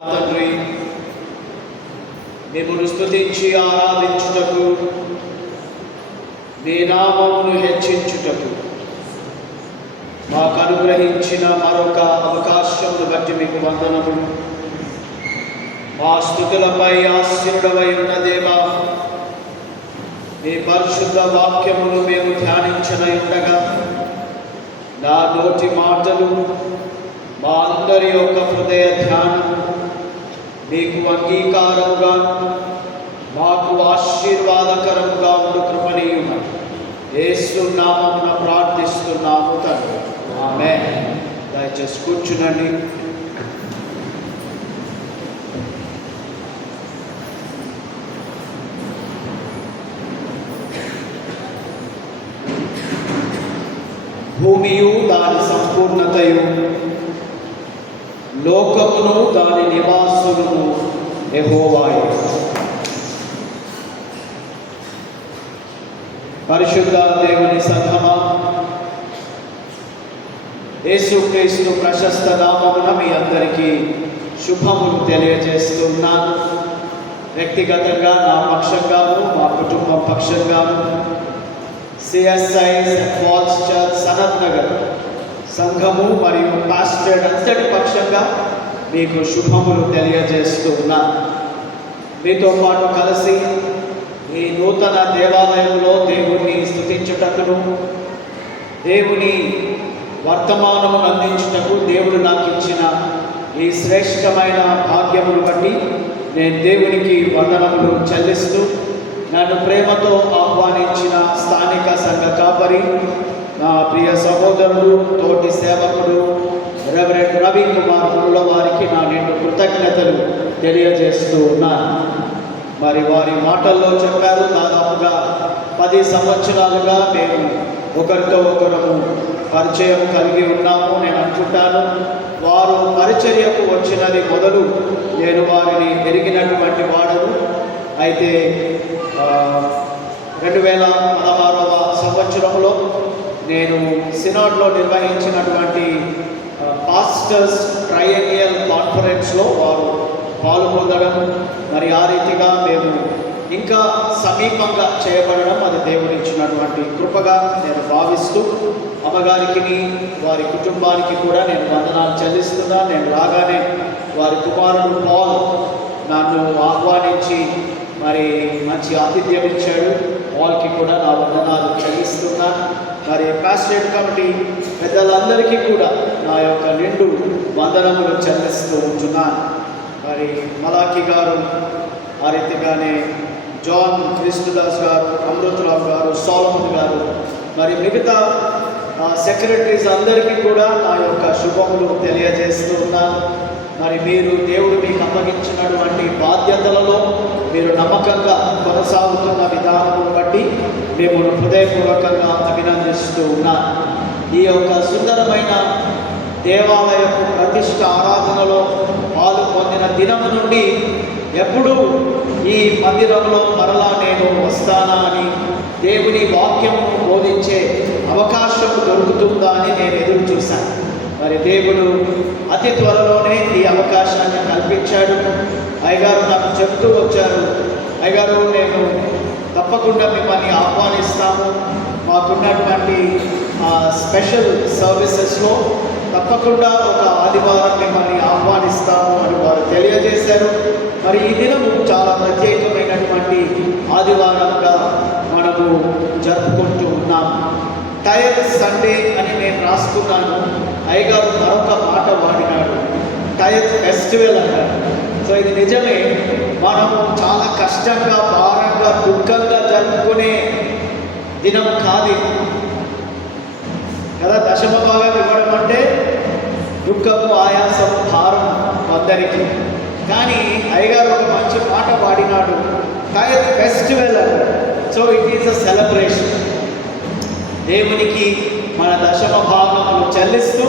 తండ్రి, మిమ్మును స్తుతించి ఆరాధించుటకు, నీ నామమును హెచ్చించుటకు మాకు అనుగ్రహించిన మరొక అవకాశమును బట్టి మీకు వందనములు. మా స్తుతులపై ఆశీనుడవై ఉన్న దేవా, నీ పరిశుద్ధ వాక్యమును మేము ధ్యానించనై ఉండగా నా నోటి మాటలు, మా అందరి యొక్క హృదయ ధ్యానం మీకు అంగీకారముగా, మాకు ఆశీర్వాదకరముగా ఉండు కృపణీయుమని యేసు నామమున ప్రార్థిస్తున్నాము తండ్రి, ఆమేన్. దయచేసి కూర్చునండి. భూమియు దాని సంపూర్ణతయు, లోకమును దాని నివాసులను యెహోవాయే. పరిశుద్ధ దేవుని సంఘమా, యేసుక్రీస్తు ప్రశస్త నామమున మీ అందరికీ శుభములు తెలియజేస్తున్నాను. వ్యక్తిగతంగా నా పక్షంగాను, మా కుటుంబం పక్షంగాను, CSI Saint Paul's church Sanath Nagar సంఘము మరియు పాస్టర్ అంతటి పక్షంగా మీకు శుభములు తెలియజేస్తున్నాను. మీతో పాటు కలిసి ఈ నూతన దేవాలయంలో దేవుణ్ణి స్తుతించుటకును, దేవుని వర్తమానమును అందించుటకు దేవుడు నాకు ఇచ్చిన ఈ శ్రేష్టమైన భాగ్యమును బట్టి నేను దేవునికి వందనములు చెల్లిస్తూ, నన్ను ప్రేమతో ఆహ్వానించిన స్థానిక సంఘ కాపరి, నా ప్రియ సహోదరుడు, తోటి సేవకుడు రెవరెండ్ రవి కుమార్ గురుల వారికి నా నిండు కృతజ్ఞతలు తెలియజేస్తూ ఉన్నాను. మరి వారి మాటల్లో చెప్పారు, దాదాపుగా 10 సంవత్సరాలుగా మేము ఒకరితో ఒకరము పరిచయం కలిగి ఉన్నాము. నేను అనుకుంటాను వారు పరిచర్యకు వచ్చినది మొదలు నేను వారిని ఎరిగినటువంటి వాడను. అయితే 2016వ సంవత్సరంలో నేను సినాడ్లో నిర్వహించినటువంటి పాస్టర్స్ ట్రయాంగిల్ కాన్ఫరెన్స్లో వారు పాల్గొనడం, మరి ఆ రీతిగా మేము ఇంకా సమీపంగా చేయబడడం అది దేవుడు ఇచ్చినటువంటి కృపగా నేను భావిస్తూ, అమ్మగారికి వారి కుటుంబానికి కూడా నేను వందనాలు చెల్లిస్తున్నా. నేను రాగానే వారి కుమారుడు పాల్ నన్ను ఆహ్వానించి మరి మంచి ఆతిథ్యం ఇచ్చాడు. పాల్కి కూడా నా వందనాలు చెల్లిస్తున్నా. మరి పాస్టరేట్ కమిటీ పెద్దలందరికీ కూడా నా యొక్క నిండు వందనములు చెల్లిస్తూ ఉంటున్నాను. మరి మలాకి గారు, ఆ రీతిగానే జాన్ క్రిస్టుదాస్ గారు, అమృతరావు గారు, సోలమన్ గారు, మరి మిగతా సెక్రటరీస్ అందరికీ కూడా నా యొక్క శుభములు తెలియజేస్తూ ఉన్నాను. మరి మీరు దేవుడు మీకు అప్పగించినటువంటి బాధ్యతలలో మీరు నమ్మకంగా కొనసాగుతున్న విధానమును బట్టి మేము హృదయపూర్వకంగా అభినందిస్తూ ఉన్నాను. ఈ యొక్క సుందరమైన దేవాలయపు ప్రతిష్ఠ ఆరాధనలో పాలు పొందిన దినము నుండి ఎప్పుడు ఈ మందిరంలో మరలా నేను వస్తానా అని, దేవుని వాక్యమును బోధించే అవకాశం దొరుకుతుందా అని నేను ఎదురు చూశాను. మరి దేవుడు అతి త్వరలోనే ఈ అవకాశాన్ని కల్పించాడు. అయ్యగారు నాకు చెప్తూ వచ్చారు, అయ్యగారు నేను తప్పకుండా మిమ్మల్ని ఆహ్వానిస్తాము, మాకున్నటువంటి స్పెషల్ సర్వీసెస్లో తప్పకుండా ఒక ఆదివారం మిమ్మల్ని ఆహ్వానిస్తాము అని వారు తెలియజేశారు. మరి ఈ దినము చాలా ప్రత్యేకమైనటువంటి ఆదివారంగా మనము జరుపుకుంటూ ఉన్నాము. టైర్ సండే అని నేను రాసుకున్నాను. అయ్యగారు మరొక మాట వాడినాడు, టైర్ ఫెస్టివల్ అన్నాడు. సో ఇది నిజమే. మనము చాలా కష్టంగా, భారంగా, దుఃఖంగా జరుపుకునే దినం కాదు కదా. దశమ భాగం ఇవ్వడం అంటే దుఃఖము, ఆయాసము, భారం అందరికీ. కానీ అయ్యగారు ఒక మంచి మాట వాడినాడు, టైర్ ఫెస్టివల్ అన్నాడు. So it is a celebration. దేవునికి మన దశమ భాగములు చెల్లిస్తూ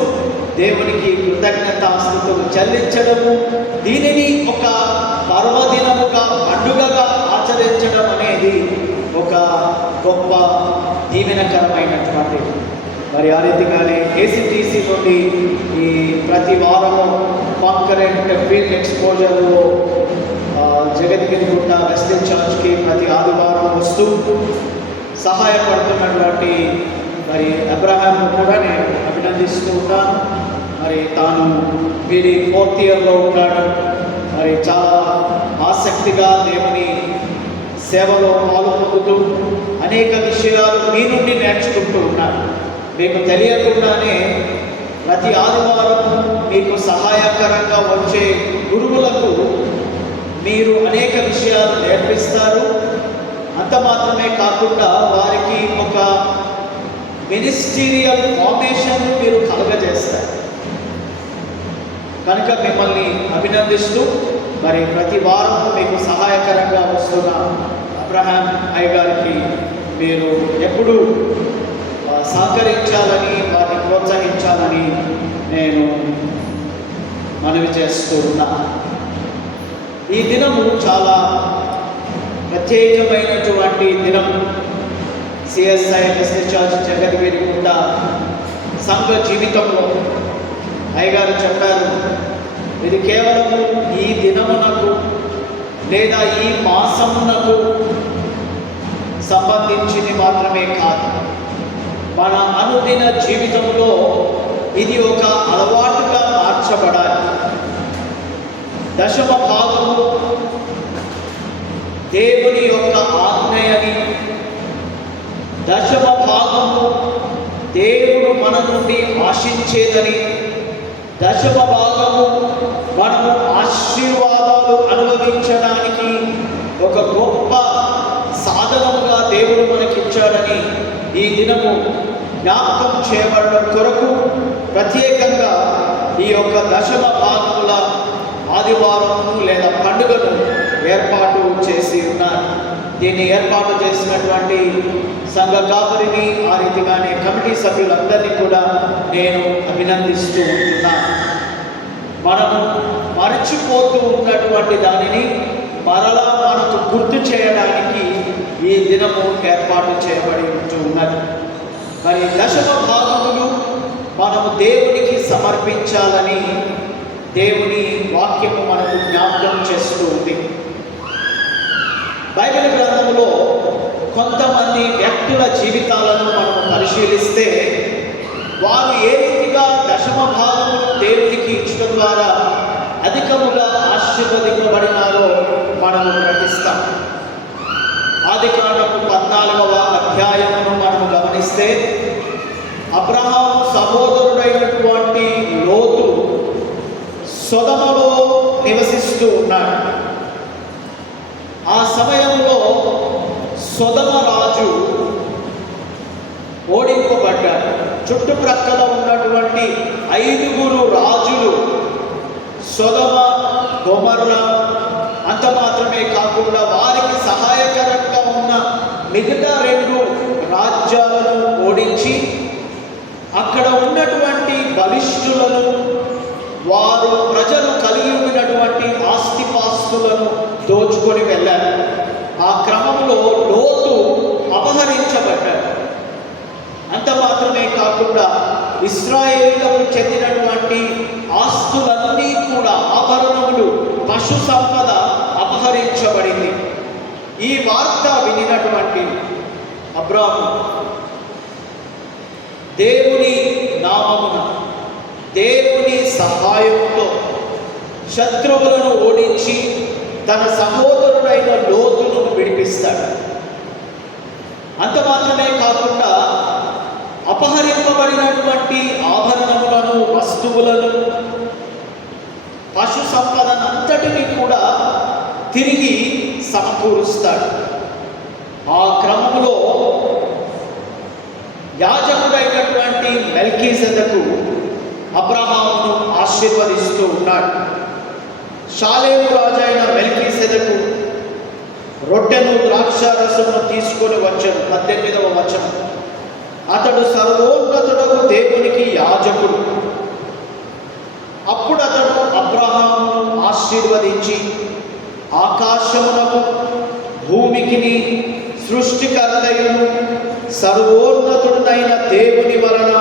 దేవునికి కృతజ్ఞతాస్తుతులు చెల్లించడము, దీనిని ఒక పర్వదినముగా, పండుగగా ఆచరించడం అనేది ఒక గొప్ప దీవెనకరమైనటువంటిది. మరి ఆ రీతిగానే ఏసీటీసీ నుండి ఈ ప్రతి వారము కాంకరెంట్ ఫీల్డ్ ఎక్స్పోజర్లో జగద్గిరిగుట్ట వెస్టర్న్ చర్చ్కి ప్రతి ఆదివారం వస్తూ సహాయపడుతున్నటువంటి మరి అబ్రహాంను కూడా నేను అభినందిస్తూ ఉన్నాను. మరి తాను వీరి 4th ఇయర్లో ఉన్నాడు. మరి చాలా ఆసక్తిగా దేవుని సేవలో పాల్గొంటూ అనేక విషయాలు మీ నుండి నేర్చుకుంటూ ఉన్నాడు. మీకు తెలియకుండానే ప్రతి ఆదివారం మీకు సహాయకరంగా వచ్చే గురువులకు మీరు అనేక విషయాలు నేర్పిస్తారు. అంత మాత్రమే కాకుండా వారికి ఒక మినిస్టీరియల్ ఫార్మేషన్ మీరు కలుగజేస్తారు. కనుక మిమ్మల్ని అభినందిస్తూ మరి ప్రతి వారం మీకు సహాయకరంగా వస్తున్న అబ్రహాం అయ్య గారికి మీరు ఎప్పుడూ సహకరించాలని, వారిని ప్రోత్సహించాలని నేను మనవి చేస్తూ ఉన్నాను. ఈ దినము చాలా ప్రత్యేకమైనటువంటి దినం. సిఎస్ఐ వెస్టర్న్ చర్చ్ జగద్గిరిగుట్ట సంఘ జీవితంలో అయ్యగారు చెప్పారు, ఇది కేవలము ఈ దినమునకు లేదా ఈ మాసమునకు సంబంధించింది మాత్రమే కాదు, మన అనుదిన జీవితంలో ఇది ఒక అలవాటుగా మార్చబడాలి. దశమ భాగము దేవుని యొక్క ఆజ్ఞయని, దశమ భాగము దేవుడు మన నుండి ఆశించేదని, దశమ భాగము మనము ఆశీర్వాదాలు అనుభవించడానికి ఒక గొప్ప సాధనముగా దేవుడు మనకిచ్చాడని ఈ దినము జ్ఞాపకం చేయబడడం కొరకు ప్రత్యేకంగా ఈ యొక్క దశమ భాగముల ఆదివారము లేదా పండుగను ఏర్పాటు చేసి ఉన్నారు. దీన్ని ఏర్పాటు చేసినటువంటి సంఘ కాపరిని, ఆ రీతిగానే కమిటీ సభ్యులందరినీ కూడా నేను అభినందిస్తూ ఉంటున్నాను. మనము మరచిపోతూ ఉన్నటువంటి దానిని మరలా మనకు గుర్తు చేయడానికి ఈ దినము ఏర్పాటు చేయబడి ఉన్నది. మరి దశమ భాగములు మనము దేవునికి సమర్పించాలని దేవుని వాక్యము మనకు జ్ఞాపకం చేస్తూ ఉంది. బైబిల్ గ్రంథంలో కొంతమంది వ్యక్తుల జీవితాలను మనము పరిశీలిస్తే వారు ఏ రీతిగా దశమ భాగమును దేవునికి ఇచ్చడం ద్వారా అధికముగా ఆశీర్వదింపబడినారో మనము గ్రహిస్తాం. ఆదికాండము 14వ అధ్యాయమును మనము గమనిస్తే అబ్రహాము సహోదరుడైనటువంటి లోతు సొదొమలో నివసిస్తూ ఉన్నాడు. ఆ సమయంలో సొదొమ రాజు ఓడింపబడ్డాడు. చుట్టుప్రక్కల ఉన్నటువంటి 5 రాజులు సొదొమ, గొమొర్రా, అంత మాత్రమే కాకుండా వారికి సహాయకరంగా ఉన్న మిగతా 2 రాజ్యాలను ఓడించి అక్కడ ఉన్నటువంటి బలిష్ఠులను, వారు ప్రజలు కలిగి ఉన్నటువంటి ఆస్తిపాస్తులను దోచుకొని వెళ్ళారు. ఆ క్రమంలో లోతు అపహరించబడ్డాడు. అంత మాత్రమే కాకుండా ఇశ్రాయేలులకు చెందినటువంటి ఆస్తులన్నీ కూడా, ఆభరణములు, పశు సంపద అపహరించబడింది. ఈ వార్త వినినటువంటి అబ్రాము దేవుని నామమున, దేవుని సహాయంతో శత్రువులను ఓడించి తన సహోదరుడైన లోతును విడిపిస్తాడు. అంత మాత్రమే కాకుండా అపహరింపబడినటువంటి ఆభరణములను, వస్తువులను, పశు సంపదనంతటిని కూడా తిరిగి సమకూరుస్తాడు. ఆ క్రమంలో యాజకుడైనటువంటి మెల్కీసెదకు అబ్రహామును ఆశీర్వదిస్తూ ఉన్నాడు. షాలేము రాజు అయిన మెల్కీసెదకు రొట్టెను, ద్రాక్షారసమును తీసుకొని వచ్చాడు. 18వ వచనం. అతడు సర్వోన్నతుడకు దేవునికి యాజకుడు. అప్పుడు అతడు అబ్రహామును ఆశీర్వదించి ఆకాశమునకు, భూమికిని, సృష్టికర్తయును సర్వోన్నతుడైన దేవుని వలన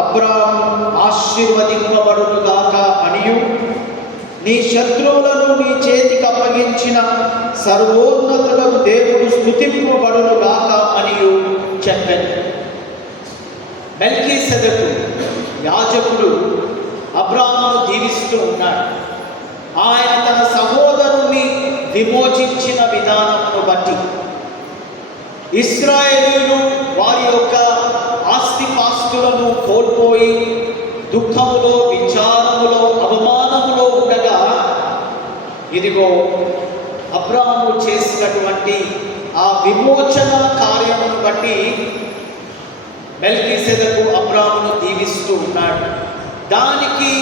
అబ్రాహాము ఆశీర్వదింపబడునుగాక అనియు, నీ శత్రువులను నీ చేతికి అప్పగించిన సర్వోన్నతుడకు దేవుడు స్తుతింపబడునుగాక అనియు చెప్పాను. మెల్కీసెదెకు యాజకుడు అబ్రాహామును దీవిస్తూ ఉన్నాడు. ఆయన తన సహోదరుని విమోచించిన విధానమును బట్టి ఇశ్రాయేలీయులు వారి యొక్క ఆస్తిపాస్తులను కోల్పోయి దుఃఖములో, విచారములో, అవమానములో ఉండగా, ఇదిగో అబ్రాహాము చేసినటువంటి ఆ విమోచన కార్యమును బట్టి మెల్కీసెదెకు అబ్రాహామును దీవిస్తూ ఉన్నాడు. దానికి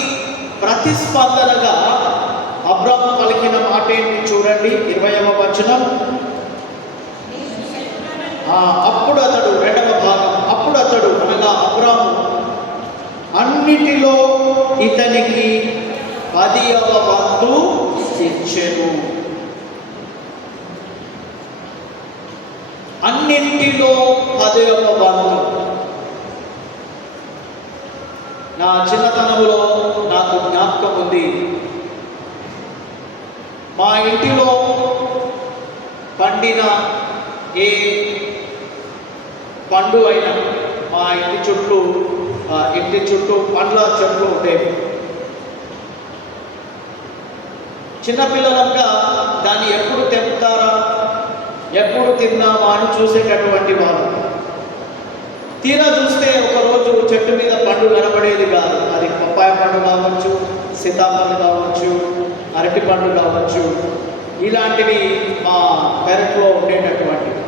ప్రతిస్పందనగా అబ్రాహాము పలికిన మాట ఏంటి చూడండి, 20వ వచనం. అప్పుడు అతడు, 2వ భాగం, అప్పుడు అతడు అనగా అబ్రాహాము అన్నిటిలో ఇతనికి 10వ వంతు ఇచ్చెను. అన్నింటిలో 10వ వంతు. నా చిన్నతనంలో నాకు జ్ఞాపకం ఉంది. మా ఇంటిలో పండిన ఏ పండు అయినా మా ఇంటి చుట్టూ పండ్ల చెట్లు ఉండేవి. చిన్నపిల్లలంతా దాన్ని ఎప్పుడు తెంపుతారా, ఎప్పుడు తిన్నామా అని చూసేటటువంటి వారు. తీరా చూస్తే ఒకరోజు చెట్టు మీద పండు కనబడేది కాదు. అది పప్పాయ పండు కావచ్చు, సీతాఫలం కావచ్చు, అరటి పండు కావచ్చు, ఇలాంటివి మా పెరట్లో ఉండేటటువంటివి.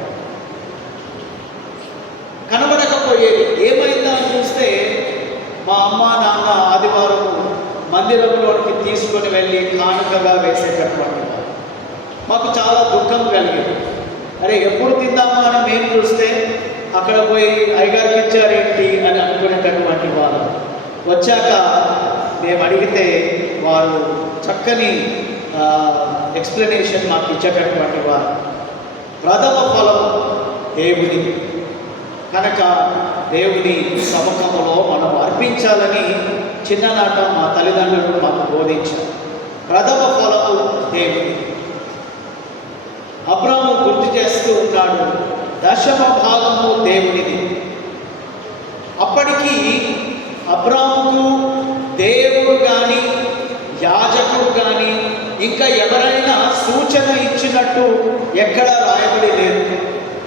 కనబడకపోయేది. ఏమైందా అని చూస్తే మా అమ్మ నాన్న ఆదివారం మందిరంలోనికి తీసుకొని వెళ్ళి కానుకగా వేసేటటువంటి వారు. మాకు చాలా దుఃఖం కలిగింది. అరే ఎప్పుడు తిందామా అని మేము చూస్తే అక్కడ పోయి అయ్యగారికి ఇచ్చారేంటి అని అనుకునేటటువంటి వారు. వచ్చాక మేము అడిగితే వారు చక్కని ఎక్స్ప్లెనేషన్ మాకు ఇచ్చేటటువంటి వారు. ప్రథమ ఫలం దేవుని కనుక దేవుని సముఖములో మనం అర్పించాలని చిన్ననాట మా తల్లిదండ్రులు మాకు బోధించారు. ప్రథమ ఫలము దేవుని. అబ్రాహాము గుర్తు చేస్తూ ఉన్నాడు, 10వ భాగము దేవునిది. అప్పటికి అబ్రాహాముకు దేవుడు కానీ, యాజకుడు కానీ, ఇంకా ఎవరైనా సూచన ఇచ్చినట్టు ఎక్కడ రాయబడి లేదు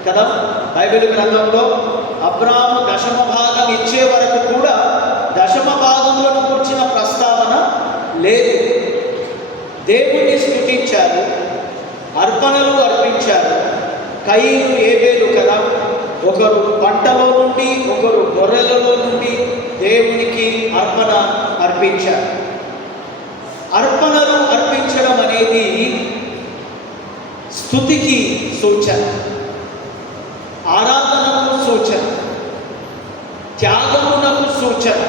కదా. బైబిల్ గ్రంథంలో అబ్రాహాము 10వ భాగం ఇచ్చే వరకు కూడా 10వ భాగంలో కూర్చిన ప్రస్తావన లేదు. దేవుణ్ణి స్తుతించారు, అర్పణలు అర్పించారు. కయీను, ఏబేలు కదా, ఒకరు పంటలో నుండి, ఒకరు గొర్రెలలో నుండి దేవునికి అర్పణ అర్పించారు. అర్పణలు అర్పించడం అనేది స్తుతికి సూచన, ఆరాధనకు సూచన, త్యాగమునకు సూచన,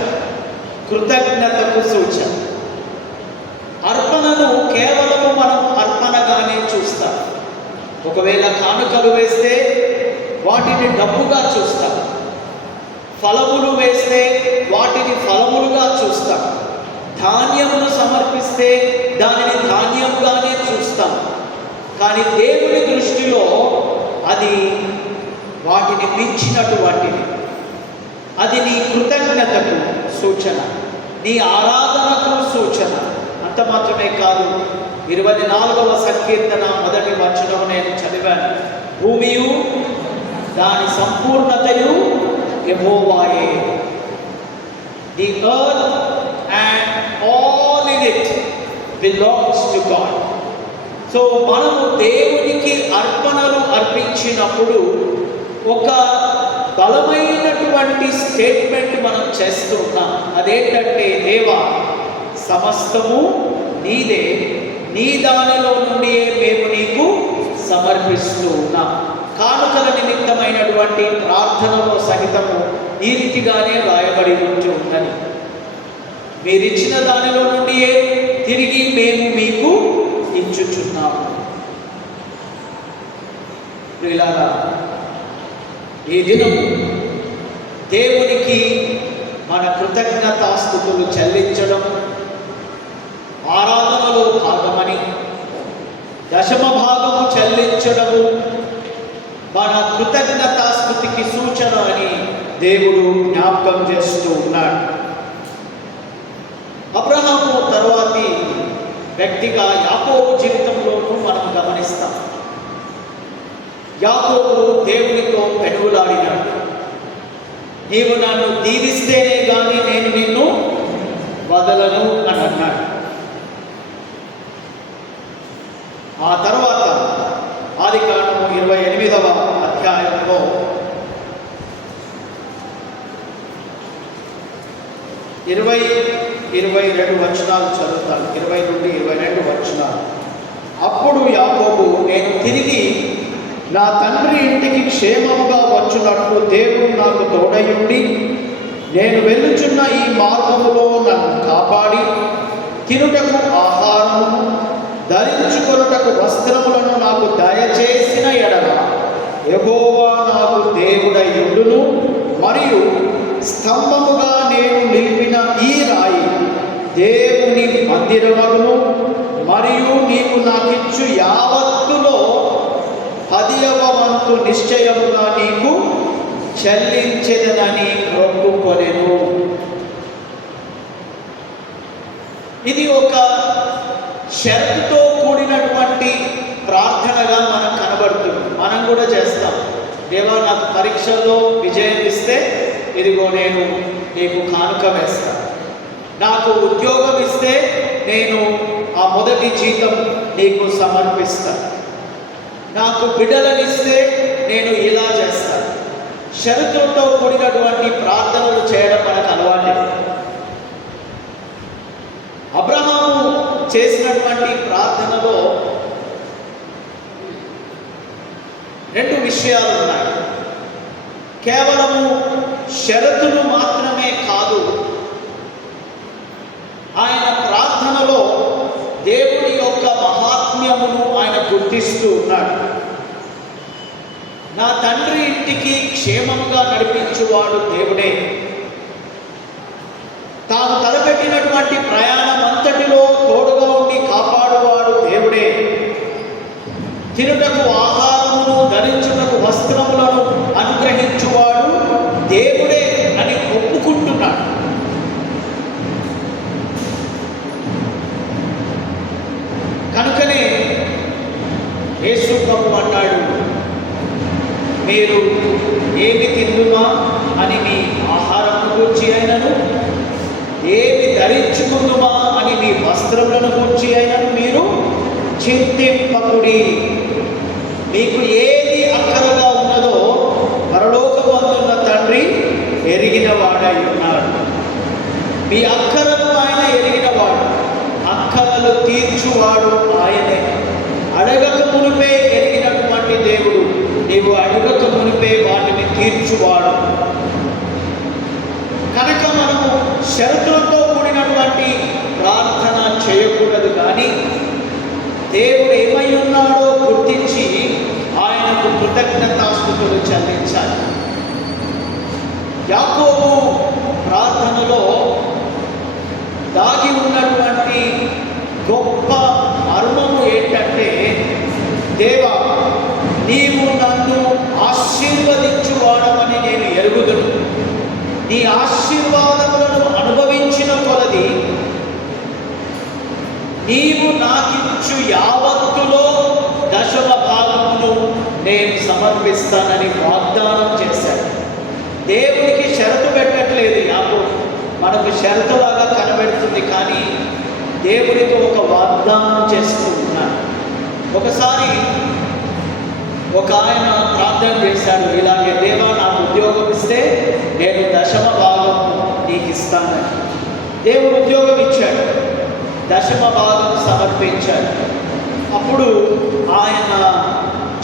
కృతజ్ఞతకు సూచన. అర్పణను కేవలము మనం అర్పణగానే చూస్తాం. ఒకవేళ కానుకలు వేస్తే వాటిని డబ్బుగా చూస్తాం, ఫలములు వేస్తే వాటిని ఫలములుగా చూస్తాం, ధాన్యమును సమర్పిస్తే దానిని ధాన్యముగానే చూస్తాం. కానీ దేవుని దృష్టిలో అది వాటిని మించినటువంటిది. అది నీ కృతజ్ఞతకు సూచన, నీ ఆరాధనకు సూచన. అంత మాత్రమే కాదు, 24వ సంకీర్తన 1వ వచనం నేను చదివాను. భూమియు దాని సంపూర్ణతయు యెహోవాయే. The earth and all in it belongs to God. So మనము దేవునికి అర్పణలు అర్పించినప్పుడు ఒక బలమైనటువంటి స్టేట్మెంట్ మనం చేస్తూ ఉన్నాం. అదేంటంటే, దేవా సమస్తము నీదే, నీ దానిలో నుండి మేము నీకు సమర్పిస్తూ ఉన్నాం. కానుకల నిమిత్తమైనటువంటి ప్రార్థనలో సహితము ఈ రీతిగానే రాయబడి ఉంటూ ఉన్నది. మీరిచ్చిన దానిలో నుండి తిరిగి మేము మీకు ఇచ్చుచున్నాము. ఇలాగా ఈ దినము దేవునికి మన కృతజ్ఞతాస్తుతులు చెల్లించడం ఆరాధనలో భాగమని, దశమ భాగము చెల్లించడము మన కృతజ్ఞతాస్తుతికి సూచన అని దేవుడు జ్ఞాపకం చేస్తూ ఉన్నాడు. అబ్రహాము తరువాతి వ్యక్తిగా యాకోబు జీవితంలోనూ మనం గమనిస్తాం. యాకోబు దేవునితో పెనుగులాడినాడు. నీవు నన్ను దీవిస్తేనే కానీ నేను నిన్ను వదలను అని అన్నాడు. ఆ తర్వాత ఆదికాండము 28వ అధ్యాయంలో 22 వచనాలు చదువుతాను. 20 నుండి 22 వచనాలు. అప్పుడు యాకోబు, నేను తిరిగి నా తండ్రి ఇంటికి క్షేమముగా వచ్చునట్లు దేవుడు నాకు తోడయుండి నేను వెళ్ళుచున్న ఈ మార్గములో నన్ను కాపాడి తినుటకు ఆహారము ధరించుకొనుటకు వస్త్రములను నాకు దయచేసిన ఎడల యెహోవా నాకు దేవుడయుండును, మరియు స్తంభముగా నేను నిలిపిన ఈ రాయి దేవుని మందిరమును, మరియు నీవు నాకిచ్చు యావత్తులో 10వ వంతు నిశ్చయముగా నీకు చెల్లించెదనని మొక్కుకొనెను. ఇది ఒక షరతుతో కూడినటువంటి ప్రార్థనగా మనకు కనబడుతుంది. మనం కూడా చేస్తాం. దేవా, నాకు పరీక్షల్లో విజయం ఇస్తే ఇదిగో నేను నీకు కానుక వేస్తాను. నాకు ఉద్యోగం ఇస్తే నేను ఆ మొదటి జీతం నీకు సమర్పిస్తాను. నాకు బిడ్డలనిస్తే నేను ఇలా చేస్తాను. షరతులతో కూడినటువంటి ప్రార్థనలు చేయడం మనకు అలవాటే. అబ్రహాము చేసినటువంటి ప్రార్థనలో 2 విషయాలు ఉన్నాయి. కేవలము షరతులు మాత్రమే కాదు, ఆయన ప్రార్థనలో దేవుని యొక్క మహాత్మ్యమును ఆయన గుర్తిస్తూ ఉన్నాడు. నా తండ్రి ఇంటికి క్షేమంగా నడిపించువాడు దేవుడే. తాను తలపెట్టినటువంటి ప్రయాణం అంతటిలో తోడుగా ఉండి కాపాడువాడు దేవుడే. తినుటకు ఆహారమును ధరించుటకు వస్త్రములను అనుగ్రహించువాడు దేవుడే అని ఒప్పుకుంటున్నాడు. కనుకనే యేసు ప్రభువు అన్నాడు, మీరు ఏమి తిందుమా అని మీ ఆహారమును గూర్చి అయినను, ఏమి ధరించుకుందుమా అని మీ వస్త్రములను గూర్చి అయినను మీరు చింతింపకుడి. మీకు ఏది అక్కరగా ఉన్నదో పరలోకమందున్న తండ్రి ఎరిగిన వాడై ఉన్నాడు. మీ అక్కరను ఆయన ఎరిగినవాడు, అక్కరలు తీర్చువాడు ఆయనే. అడగక మునిపే ఎరిగినటువంటి దేవుడు, నీవు అడగక మునిపే వాటిని తీర్చువాడు. కనుక మనము షరతులతో కూడినటువంటి ప్రార్థన చేయకూడదు, కానీ దేవుడు ఏమై ఉన్నాడో గుర్తించి ఆయనకు కృతజ్ఞతాస్తుతులు చెల్లించాలి. యాకోబు ప్రార్థనలో దాగి ఉన్నటువంటి గొప్ప మర్మము ఏంటంటే, దేవా, నీవు నన్ను ఆశీర్వదించువాడమని నేను ఎరుగుదును. నీ ఆశీర్వాదములను అనుభవించిన కొలది నీవు నాకిచ్చు యావత్తులో 10వ భాగమును నేను సమర్పిస్తానని వాగ్దానం చేశాడు. దేవునికి షరతు పెట్టట్లేదు యాకోబు. మనకు షరతులాగా కనబడుతుంది, కానీ దేవునితో ఒక వాగ్దానం చేస్తూ ఉన్నాడు. ఒకసారి ఒక ఆయన ప్రార్థన చేశాడు ఇలాగే, దేవా, నాకు ఉద్యోగం ఇస్తే నేను 10వ భాగం నీకు ఇస్తానని. దేవుడు ఉద్యోగం ఇచ్చాడు, 10వ భాగం సమర్పించాడు. అప్పుడు ఆయన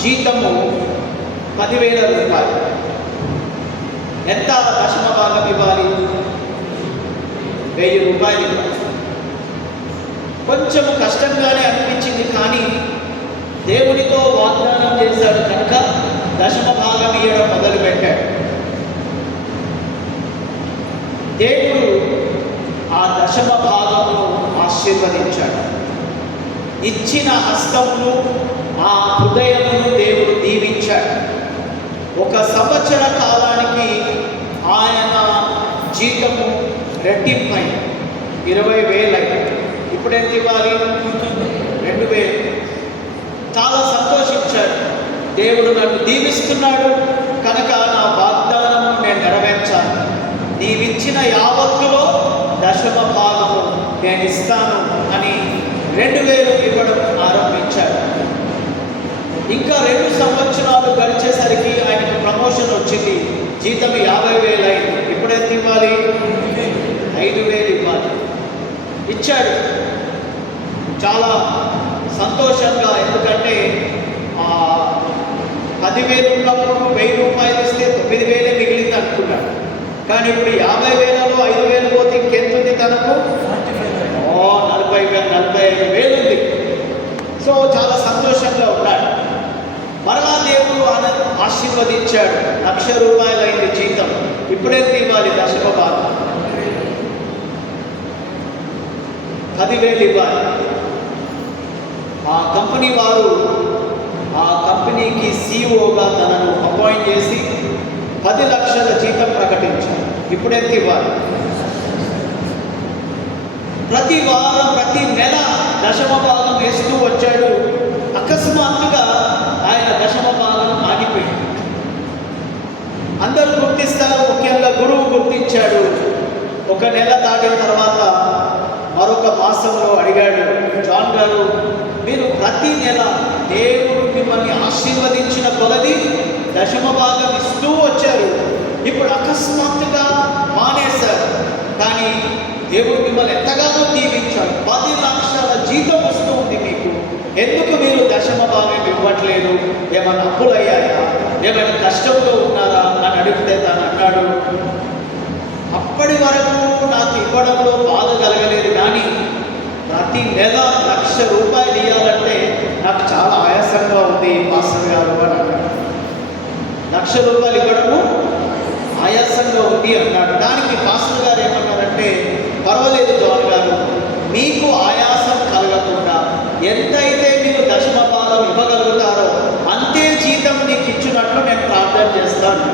జీతము 10,000 రూపాయలు. ఎంత 10వ భాగం ఇవ్వాలి? 1000 రూపాయలు ఇవ్వాలి. కొంచెం కష్టంగానే అనిపించింది, కానీ దేవునితో వాగ్దానం చేశాడు కనుక దశమ భాగం ఇవ్వడం మొదలుపెట్టాడు. దేవుడు ఆ దశమ భాగమును ఆశీర్వదించాడు. ఇచ్చిన హస్తమును ఆ హృదయమును దేవుడు దీవించాడు. 1 సంవత్సర కాలానికి ఆయన జీతము రెట్టింపై 20,000. ఇప్పుడు ఎంత ఇవ్వాలి? 2,000. చాలా సంతోషించాడు. దేవుడు నన్ను దీవిస్తున్నాడు కనుక నా వాగ్దానము నేను నెరవేర్చాను. నీవిచ్చిన యావత్తులో దశమ భాగము నేను ఇస్తాను అని 2,000 ఇవ్వడం ఆరంభించాడు. ఇంకా 2 సంవత్సరాలు గడిచేసరికి ఆయనకు ప్రమోషన్ వచ్చింది. జీతం 50,000 అయింది. ఇప్పుడు ఎంత ఇవ్వాలి? 5,000 ఇవ్వాలి. ఇచ్చాడు చాలా సంతోషంగా. ఎందుకంటే 10,000 ఉన్నప్పుడు 1,000 రూపాయలు ఇస్తే 9,000 మిగిలింది అనుకున్నాడు. కానీ ఇప్పుడు 50,000లో 5,000 పోతే ఇంకెంత ఉంది తనకు? 45,000 ఉంది. సో చాలా సంతోషంగా ఉన్నాడు. మరలా దేవుడు ఆశీర్వదించాడు. 1,00,000 రూపాయలు అయింది జీతం. ఇప్పుడెంత ఇవ్వాలి? దశమ భాగం 10,000 ఇవ్వాలి. ఆ కంపెనీ వారు ఆ కంపెనీకి సిఇఓగా తనను అపాయింట్ చేసి 10 లక్షల జీతం ప్రకటించారు. ఇప్పుడెంత ఇవ్వాలి? ప్రతి వారం ప్రతి నెల దశమ భాగం వేస్తూ వచ్చాడు. అకస్మాత్తుగా ఆయన దశమ భాగం ఆగిపోయింది. అందరూ గుర్తిస్తారు, ముఖ్యంగా గురువు గుర్తించాడు. 1 నెల దాటిన తర్వాత మరొక మాసంలో అడిగాడు, జాన్ గారు మీరు ప్రతి నెల దేవుడు మిమ్మల్ని ఆశీర్వదించిన కొలది దశమ భాగం ఇస్తూ వచ్చారు. ఇప్పుడు అకస్మాత్తుగా మానేశారు. కానీ దేవుడు మిమ్మల్ని ఎంతగానో దీవించాడు. 10 లక్షల జీతం వస్తూ ఉంది మీకు. ఎందుకు మీరు దశమ భాగం ఇవ్వట్లేదు? ఏమైనా అప్పులు అయ్యాయా? ఏమైనా కష్టంలో ఉన్నారా అని అడిగితే తాను అన్నాడు, అప్పటి వరకు నాకు ఇవ్వడంలో బాధ కలగలేదు, కానీ ప్రతి నెల 1,00,000 రూపాయలు ఇవ్వాలంటే నాకు చాలా ఆయాసంగా ఉంది మాస్టర్ గారు అని అన్నాడు. 1,00,000 రూపాయలు ఇవ్వడము ఆయాసంగా ఉంది అన్నాడు. దానికి మాస్టర్ గారు ఏమన్నారంటే, పర్వాలేదు జాన్ గారు, మీకు ఆయాసం కలగకుండా ఎంతైతే మీరు దశమ భాగం ఇవ్వగలుగుతారో అంతే జీతం నీకు ఇచ్చినట్లు నేను ప్రార్థన చేస్తాను.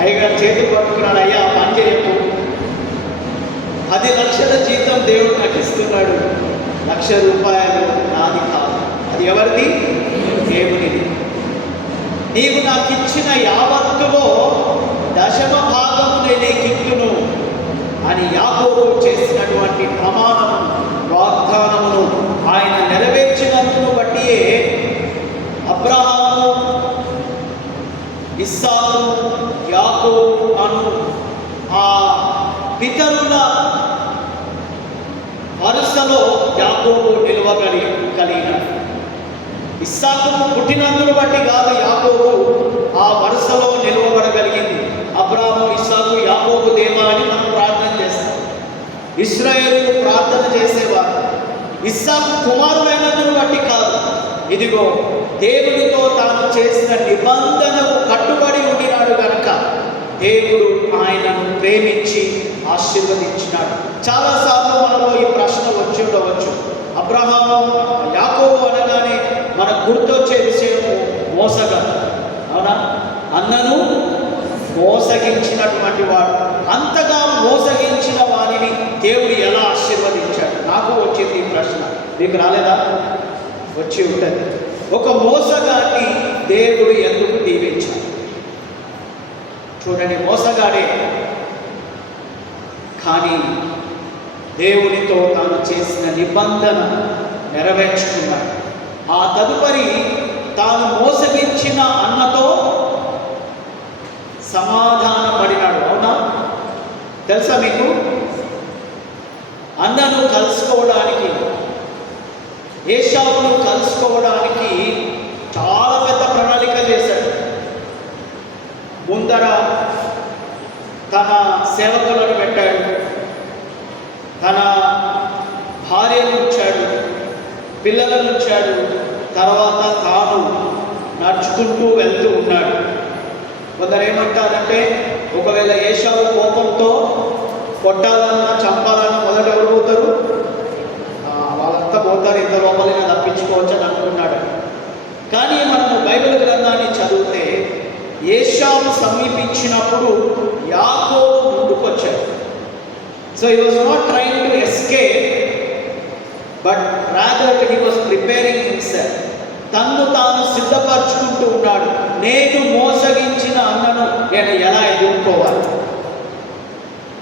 అయ్యగారు చేతులు పట్టుకున్నాడు, అయ్యా పని చేయకు, 10 లక్షల జీతం దేవుడు నాకు ఇస్తున్నాడు, 1,00,000 రూపాయలు నాది కాదు, అది ఎవరిది? దేవునిది. నీవు నాకు ఇచ్చిన యావత్తులో దశమ భాగము నీకు ఇచ్చును అని యాకోబు చేసినటువంటి ప్రమాణమును, వాగ్దానమును ఆయన నెరవేర్చినందును బట్టియే అబ్రహాము, ఇస్సాకు, యాకోబు అను ఆ పితరుల వరుసలో యాకోబు నిలవగలిగినాడు. ఇస్సాకు పుట్టినందును బట్టి కాదు యాకోబు ఆ వరుసలో నిలవబడగలిగింది. అబ్రాహాము, ఇస్సాకు, యాకోబు దేవా అని మనం ప్రార్థన చేస్తాం. ఇశ్రాయేలు ప్రార్థన చేసేవారు. ఇస్సాకు కుమారుడైనందును బట్టి కాదు, ఇదిగో దేవుడితో తాను చేసిన నిబంధనకు కట్టుబడి ఉండినాడు కనుక దేవుడు ఆయనను ప్రేమించి ఆశీర్వదించినాడు. చాలాసార్లు మనలో ఈ ప్రశ్న వచ్చి ఉండవచ్చు. అబ్రహాము, యాకోబు అనగానే మనకు గుర్తొచ్చే విషయము మోసగాడు. అవునా? అన్నను మోసగించినటువంటి వాడు. అంతగా మోసగించిన వారిని దేవుడు ఎలా ఆశీర్వదించాడు? నాకు వచ్చింది ఈ ప్రశ్న, మీకు రాలేదా? వచ్చి ఉంటుంది. ఒక మోసగాన్ని దేవుడు ఎందుకు దీవించాడు? చూడండి, మోసగాడే కానీ దేవునితో తాను చేసిన నిబంధన నెరవేర్చుకున్నాడు. ఆ తదుపరి తాను మోసగించిన అన్నతో సమాధాన పడినాడు. అవునా? తెలుసా మీకు? అన్నను కలుసుకోవడానికి, ఏశావును కలుసుకోవడానికి చాలా పెద్ద ప్రణాళిక చేశాడు. ముందర తన సేవకులను పెట్టాడు, తన భార్యను ఉంచాడు, పిల్లలను ఉంచాడు. తర్వాత తాను నడుచుకుంటూ వెళ్తూ ఉన్నాడు. కొందరు ఏమంటారంటే, ఒకవేళ ఏశావు కోపంతో కొట్టాలన్నా చంపాలన్నా మొదట ఎవరు పోతారు? వాళ్ళంతా పోతారు, ఇంత లోపలైనా తప్పించుకోవచ్చు అని అనుకున్నాడు. కానీ మనము బైబిల్ గ్రంథాన్ని చదివితే ఏశావు సమీపించినప్పుడు యాకోబు ముందుకొచ్చాడు. So he was not trying to escape, but rather he was preparing himself. తన్ను తాను సిద్ధపరచుకుంటూ ఉన్నాడు. నేను మోసగించిన అన్నను నేను ఎలా ఎదుర్కోవాలి?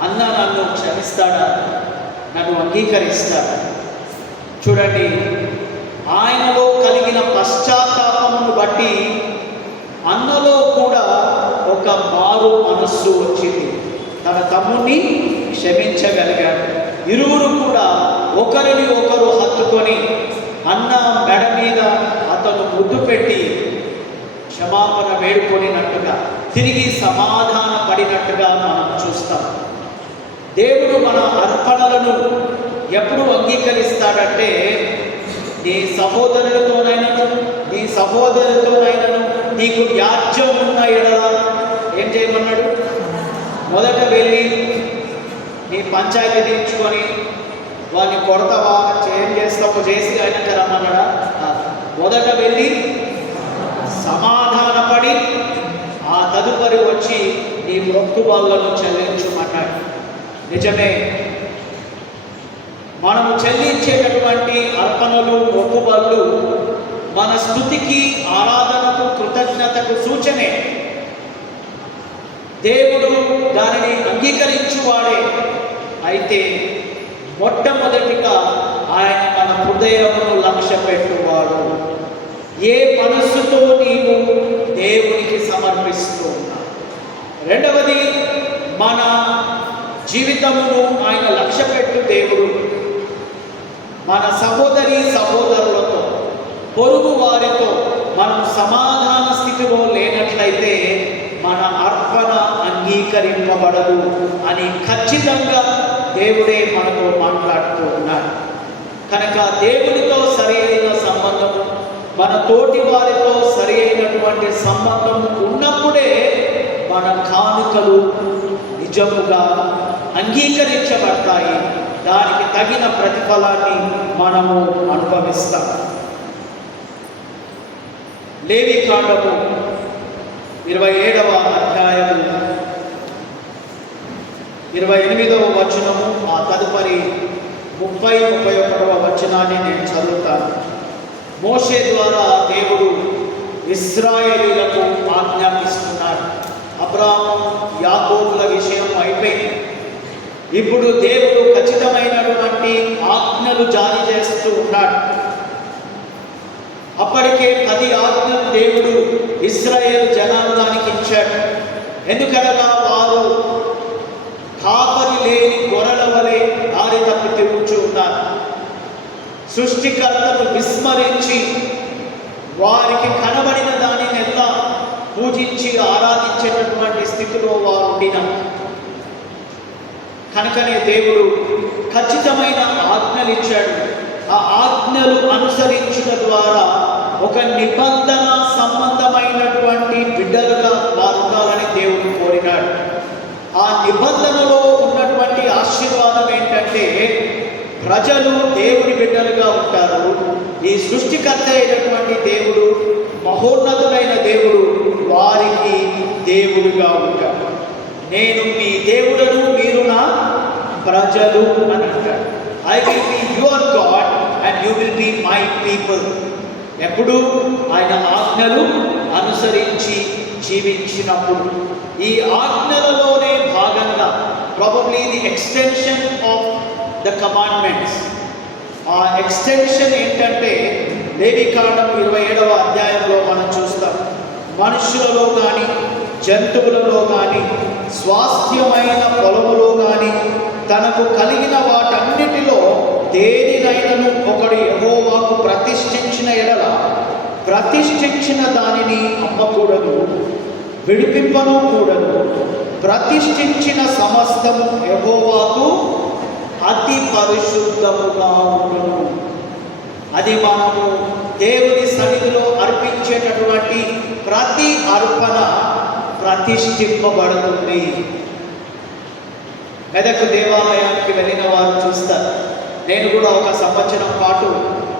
అన్న నన్ను క్షమిస్తాడా? నన్ను అంగీకరిస్తాడా? చూడండి, ఆయనలో కలిగిన పశ్చాత్తాపమును బట్టి అన్నలో కూడా ఒక మారు మనస్సు వచ్చింది. తన తమ్ముడిని క్షమించగలిగాడు. ఇరువురు కూడా ఒకరిని ఒకరు హత్తుకొని అన్న మెడ మీద అతను ముద్దు పెట్టి క్షమాపణ వేడుకొనినట్టుగా, తిరిగి సమాధాన పడినట్టుగా మనం చూస్తాం. దేవుడు మన అర్పణలను ఎప్పుడు అంగీకరిస్తాడంటే, నీ సహోదరులతోనైనను నీ సహోదరులతోనైనను నీకు వ్యాజ్యం ఉన్న ఎడల ఏం చేయమన్నాడు? మొదట వెళ్ళి నీ పంచాయతీ తీర్చుకొని వాడిని కొడతావా, ఏం చేస్తావు చేసి ఆయనకు రమ్మన్నాడా? మొదట వెళ్ళి సమాధానపడి ఆ తదుపరి వచ్చి నీ మొక్కుబడులను చెల్లించమన్నాడు. నిజమే, మనము చెల్లించేటటువంటి అర్పణలు, మొక్కుబడులు మన స్తుతికి, ఆరాధనకు, కృతజ్ఞతకు సూచనే. దేవుడు దానిని అంగీకరించువాడే. అయితే మొట్టమొదటిగా ఆయన మన హృదయమును లక్ష్య పెట్టువాడు. ఏ మనస్సుతో నీవు దేవునికి సమర్పిస్తూ ఉన్నావు? రెండవది, మన జీవితమును ఆయన లక్ష్య పెట్టు దేవుడు. మన సహోదరి సహోదరులతో, పొరుగు వారితో మనం సమాధాన స్థితిలో లేనట్లయితే మన అర్పణ అంగీకరింపబడదు అని ఖచ్చితంగా దేవుడే మనతో మాట్లాడుతూ ఉన్నాడు. కనుక దేవునితో సరి అయిన సంబంధము, మన తోటి వారితో సరి అయినటువంటి సంబంధం ఉన్నప్పుడే మన కానుకలు నిజముగా అంగీకరించబడతాయి. దానికి తగిన ప్రతిఫలాన్ని మనము అనుభవిస్తాం. లేవికాండము 27వ అధ్యాయము 28వ వచనము, ఆ తదుపరి 30-31వ వచనాన్ని నేను చదువుతాను. మోషే ద్వారా దేవుడు ఇశ్రాయేలీయులకు ఆజ్ఞాపిస్తున్నాడు. అబ్రాహాము, యాకోబుల విషయం అయిపోయింది. ఇప్పుడు దేవుడు ఖచ్చితమైనటువంటి ఆజ్ఞలు జారీ చేస్తూ ఉన్నాడు. అప్పటికే 10 ఆజ్ఞలు దేవుడు ఇశ్రాయేలు జనాంగానికి ఇచ్చాడు. ఎందుకనగా వారు కాపరి లేని గొర్రెల వలె దారి తప్పి తిరుగుతూ ఉన్నారు. సృష్టికర్తను విస్మరించి వారికి కనబడిన దానినెల్లా పూజించి ఆరాధించేటటువంటి స్థితిలో వారు ఉండినారు. కనుకనే దేవుడు ఖచ్చితమైన ఆజ్ఞలు ఇచ్చాడు. ఆ ఆజ్ఞలు అనుసరించడం ద్వారా ఒక నిబంధన సంబంధమైనటువంటి బిడ్డలుగా వారు ఉండాలని దేవుడు కోరినాడు. ఆ నిబంధనలో ఉన్నటువంటి ఆశీర్వాదం ఏంటంటే, ప్రజలు దేవుని బిడ్డలుగా ఉంటారు. ఈ సృష్టికర్త అయినటువంటి దేవుడు, మహోన్నతుడైన దేవుడు వారికి దేవుడుగా ఉంటాడు. నేను మీ దేవుడను, మీరు నా ప్రజలు అని అంటాడు. I will be your God and you will be my people. ఎప్పుడు? ఆయన ఆజ్ఞలు అనుసరించి జీవించినప్పుడు. ఈ ఆజ్ఞలలోనే భాగంగా probably the extension of the commandments. ఆ ఎక్స్టెన్షన్ ఏంటంటే, లేవికాండం 27వ అధ్యాయంలో మనం చూస్తాం. మనుషులలో కానీ, జంతువులలో కానీ, స్వాస్థ్యమైన పొలములో కానీ, తనకు కలిగిన వాటన్నిటిలో దేనినైనను ఒకడు యెహోవాకు ప్రతిష్ఠించిన ఎడల ప్రతిష్ఠించిన దానిని అమ్మకూడదు, విడిపింపను కూడదు. ప్రతిష్ఠించిన సమస్తము యెహోవాకు అతి పరిశుద్ధముగా ఉండును. అది మనము దేవుని సన్నిధిలో అర్పించే అర్పించేటటువంటి ప్రతి అర్పణ ప్రతిష్ఠింపబడుతుంది. మెదక్ దేవాలయానికి వెళ్ళిన వారు చూస్తారు. నేను కూడా ఒక సంవత్సరం పాటు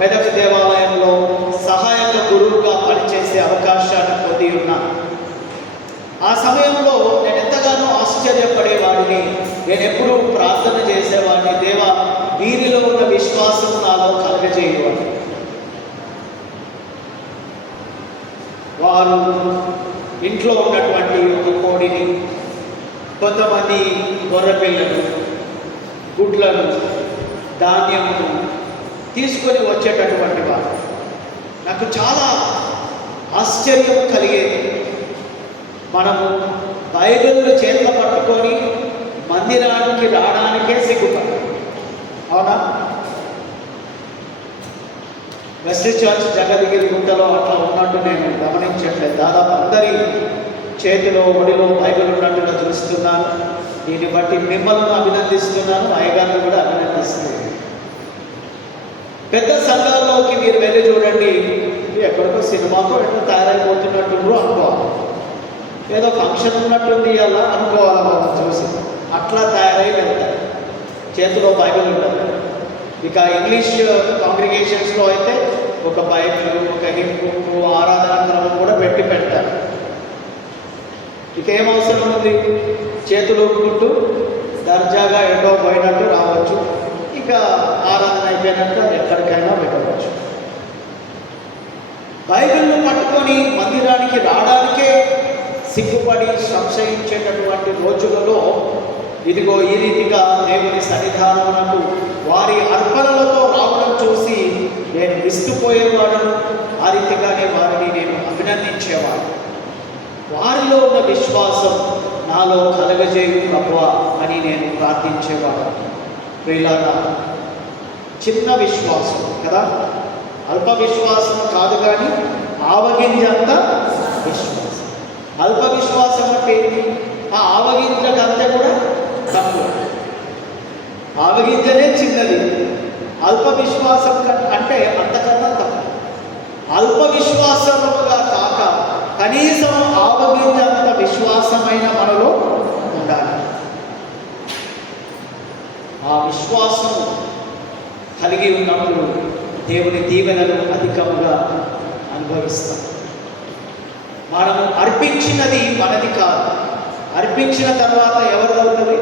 మెదక్ దేవాలయంలో సహాయక గురువుగా పనిచేసే అవకాశాన్ని పొంది ఉన్నాను. ఆ సమయంలో నేను ఎంతగానో ఆశ్చర్యపడేవాడిని. నేను ఎప్పుడూ ప్రార్థన చేసేవాడిని, దేవా వీరిలో ఉన్న విశ్వాసం నాలో కలగజేయవాడు. వారు ఇంట్లో ఉన్నటువంటి ఒక కోడిని, కొంతమంది గొర్రెపిల్లలు, గుడ్లను, ధాన్యమును తీసుకొని వచ్చేటటువంటి వారు. నాకు చాలా ఆశ్చర్యం కలిగేది. మనము బైబిల్ను చేతిలో పట్టుకొని మందిరానికి రావడానికే సిగ్గుపడ్డాం, అవునా? వెస్ట్ చర్చ్ జగద్గిరి గుంటలో అట్లా ఉన్నట్టు నేను గమనించట్లేదు. దాదాపు అందరి చేతిలో ఒడిలో బైబిల్ ఉన్నట్టుగా చూస్తున్నాను. దీన్ని బట్టి మిమ్మల్ని అభినందిస్తున్నాను, అయ్యగారిని కూడా అభినందిస్తున్నాను. పెద్ద సంఘాల్లోకి మీరు వెళ్ళి చూడండి, ఎక్కడికో సినిమాకు ఎట్లా తయారైపోతున్నట్టు అనుకోవాలి. ఏదో ఫంక్షన్ ఉన్నట్టుంది అలా అనుకోవాలి. మనం చూసి అట్లా తయారై వెళ్తారు, చేతిలో బైబిల్ ఉంటుంది. ఇక ఇంగ్లీష్ కాంగ్రిగేషన్స్లో అయితే ఒక బైబిల్, ఒక హింపు, ఆరాధన క్రమం కూడా పెడతారు. ఇక ఏం అవసరం ఉంది? చేతులు ఊపుకుంటూ దర్జాగా ఎటో పోయినట్టు రావచ్చు. ఇక ఆరాధన అయిపోయినాక ఎక్కడికైనా వెళ్ళవచ్చు. బైబిల్ను పట్టుకొని మందిరానికి రావడానికే సిగ్గుపడి సంశయించేటటువంటి రోజులలో ఇదిగో ఈ రీతిగా దేవుని సన్నిధానమునకు వారి అర్పణలతో రావడం చూసి నేను విస్తుపోయేవాడను. ఆ రీతిగానే వారిని నేను అభినందించేవాడు. వారిలో ఉన్న విశ్వాసం నాలో కలగజేయు ప్రభువా అని నేను ప్రార్థించేవాడు. ప్రియులారా, చిన్న విశ్వాసం కదా, అల్ప విశ్వాసం కాదు, కానీ ఆవగింజంత విశ్వాసం. అల్ప విశ్వాసం అంటే ఆ ఆవగింజకంతా కూడా తక్కువ. ఆవగింజనే చిన్నది, అల్ప విశ్వాసం అంటే అంతకన్నా తక్కువ. అల్ప విశ్వాసముగా కాక కనీసం ఆవగింజంత విశ్వాసమైన మనలో ఉండాలి. ఆ విశ్వాసం కలిగి ఉన్నప్పుడు దేవుని దీవెనలు అధికముగా అనుభవిస్తాం. మనము అర్పించినది మనది కాదు, అర్పించిన తర్వాత ఎవరిది అవుతుంది?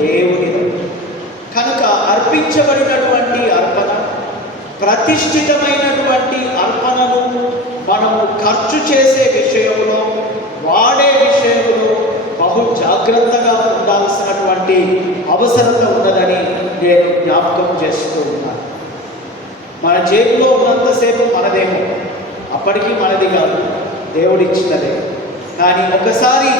దేవునిది. కనుక అర్పించబడినటువంటి అర్పణ, ప్రతిష్ఠితమైనటువంటి అర్పణను మనము ఖర్చు చేసే విషయంలో, వాడే విషయంలో బహు జాగ్రత్తగా ఉండాల్సినటువంటి అవసరత ఉన్నదని నేను జ్ఞాపకం చేస్తూ ఉన్నాను. మన జేబులో ఉన్నంతసేపు మనదేమో, అప్పటికీ మనది కాదు, దేవుడిచ్చినదే. కానీ ఒకసారి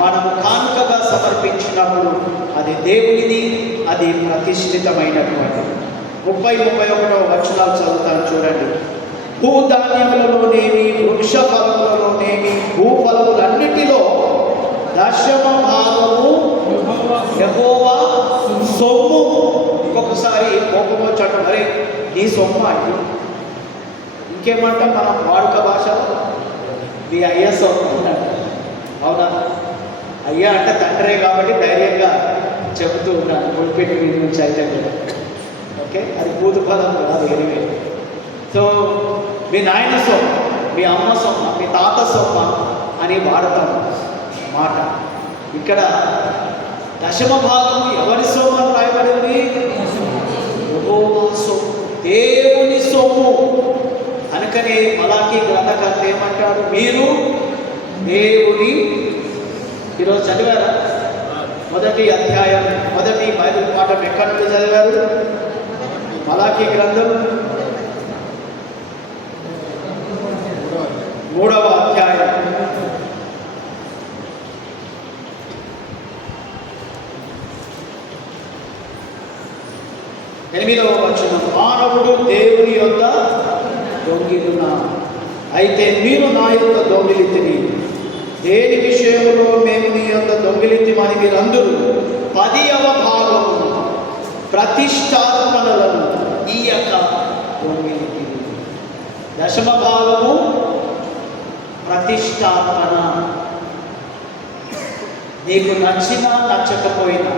మనము కానుకగా సమర్పించినప్పుడు అది దేవునిది, అది ప్రతిష్ఠితమైనటువంటి. 30-31 వచనాలు చదువుతాను చూడండి. భూధాన్యములలోనేమి, వృక్ష ఫలములలోనేమి, భూఫలములన్నిటిలో 10వ భాగము యెహోవా సొమ్ము. ఇంకొకసారి కోపం వచ్చాడు, మరి నీ సొమ్ము అది. ఇంకేమంటాం మనం వాడుక భాషలో? మీ అయ్య సొమ్ము అన్నాడు, అవునా? అయ్యా అంటే తండ్రే కాబట్టి ధైర్యంగా చెబుతూ ఉన్నాను, ముడిపెట్టి మీద నుంచి అయితే కూడా. ఓకే, అది పూత పదం కాదు. ఎనివే, సో మీ నాయన సొమ్మ, మీ అమ్మ సొమ్మ, మీ తాత సొమ్మ అని వాడతాం మాట. ఇక్కడ 10వ భాగము ఎవరి సొమ్ము అని రాయబడింది? యెహోవా సొమ్ము, దేవుని సొమ్ము. కనుకనే మలాకీ గ్రంథకర్త ఏమంటాడు? మీరు దేవుని. ఈరోజు చదివారా? మొదటి అధ్యాయం, మొదటి బైబిల్ పాఠం ఎక్కడి నుండి చదివారు? మలాకీ గ్రంథం 3వ అధ్యాయం. ఎనిమిదవ వచనం. మానవుడు దేవుని యొద్ద దొంగిలునా, అయితే మీరు నా యొక్క దొంగిలితిని. దేని విషయంలో మేము నీ యొక్క దొంగిలితిమని మీరందరూ 10వ భాగము ప్రతిష్టార్పణలను ఈ యొక్క దొంగిలితి. 10వ భాగము ప్రతిష్టాపన. నీకు నచ్చినా నచ్చకపోయినా,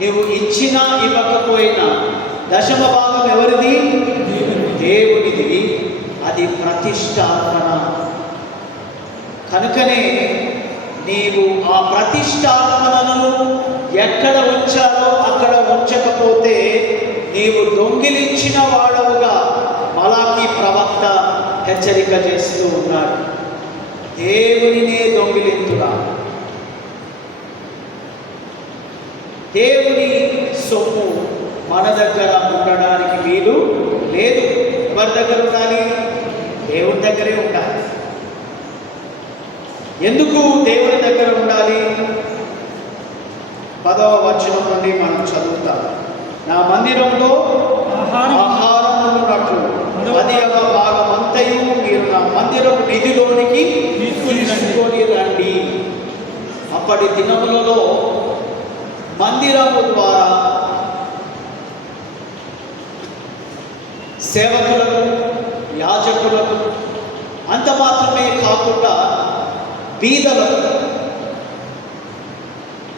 నీవు ఇచ్చినా ఇవ్వకపోయినా, దశమ భాగం ఎవరిది? దేవునిది. అది ప్రతిష్టాపన. కనుకనే నీవు ఆ ప్రతిష్టాపనను ఎక్కడ ఉంచాలో అక్కడ ఉంచకపోతే నీవు దొంగిలించిన వాడవుగా మలాకీ ప్రవక్త హెచ్చరిక చేస్తూ ఉన్నాడు. దేవునినే దొంగిలింతురా. దేవుని సొమ్ము మన దగ్గర ఉండడానికి వీలు లేదు. ఎవరి దగ్గర ఉండాలి? దేవుని దగ్గరే ఉండాలి. ఎందుకు దేవుని దగ్గర ఉండాలి? 10వ వచనం నుండి మనం చదువుతాం. నా మందిరంలో ఆహారం ఉన్నట్లు 10వ భాగమంతయు మీరు నా మందిరపు నిధిలోనికి తీసుకొని రండి. అప్పటి దినములలో మందిరము ద్వారా సేవకులకు, యాజకులకు, అంత మాత్రమే కాకుండా బీదలకు,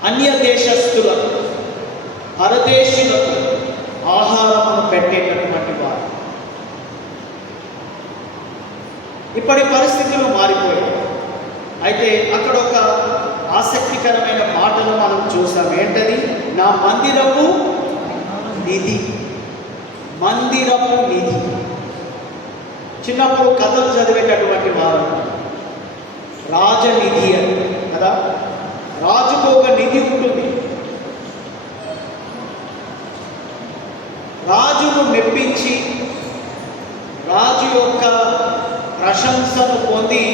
అన్య దేశస్థులకు, పరదేశులకు ఆహారమును పెట్టేటటువంటి వారు. ఇప్పటి పరిస్థితులు మారిపోయాయి. అయితే అక్కడ ఒక ఆసక్తికరమైన మాటను మనం చూసాం. ఏంటది? నా మందిరపు నిధి. మందిరపు నిధి. చిన్నప్పుడు కథలు చదివేటటువంటి వారు రాజనిధి అని కదా. రాజుకు ఒక నిధి ఉంటుంది. రాజును మెప్పించి రాజు యొక్క ప్రశంసను పొంది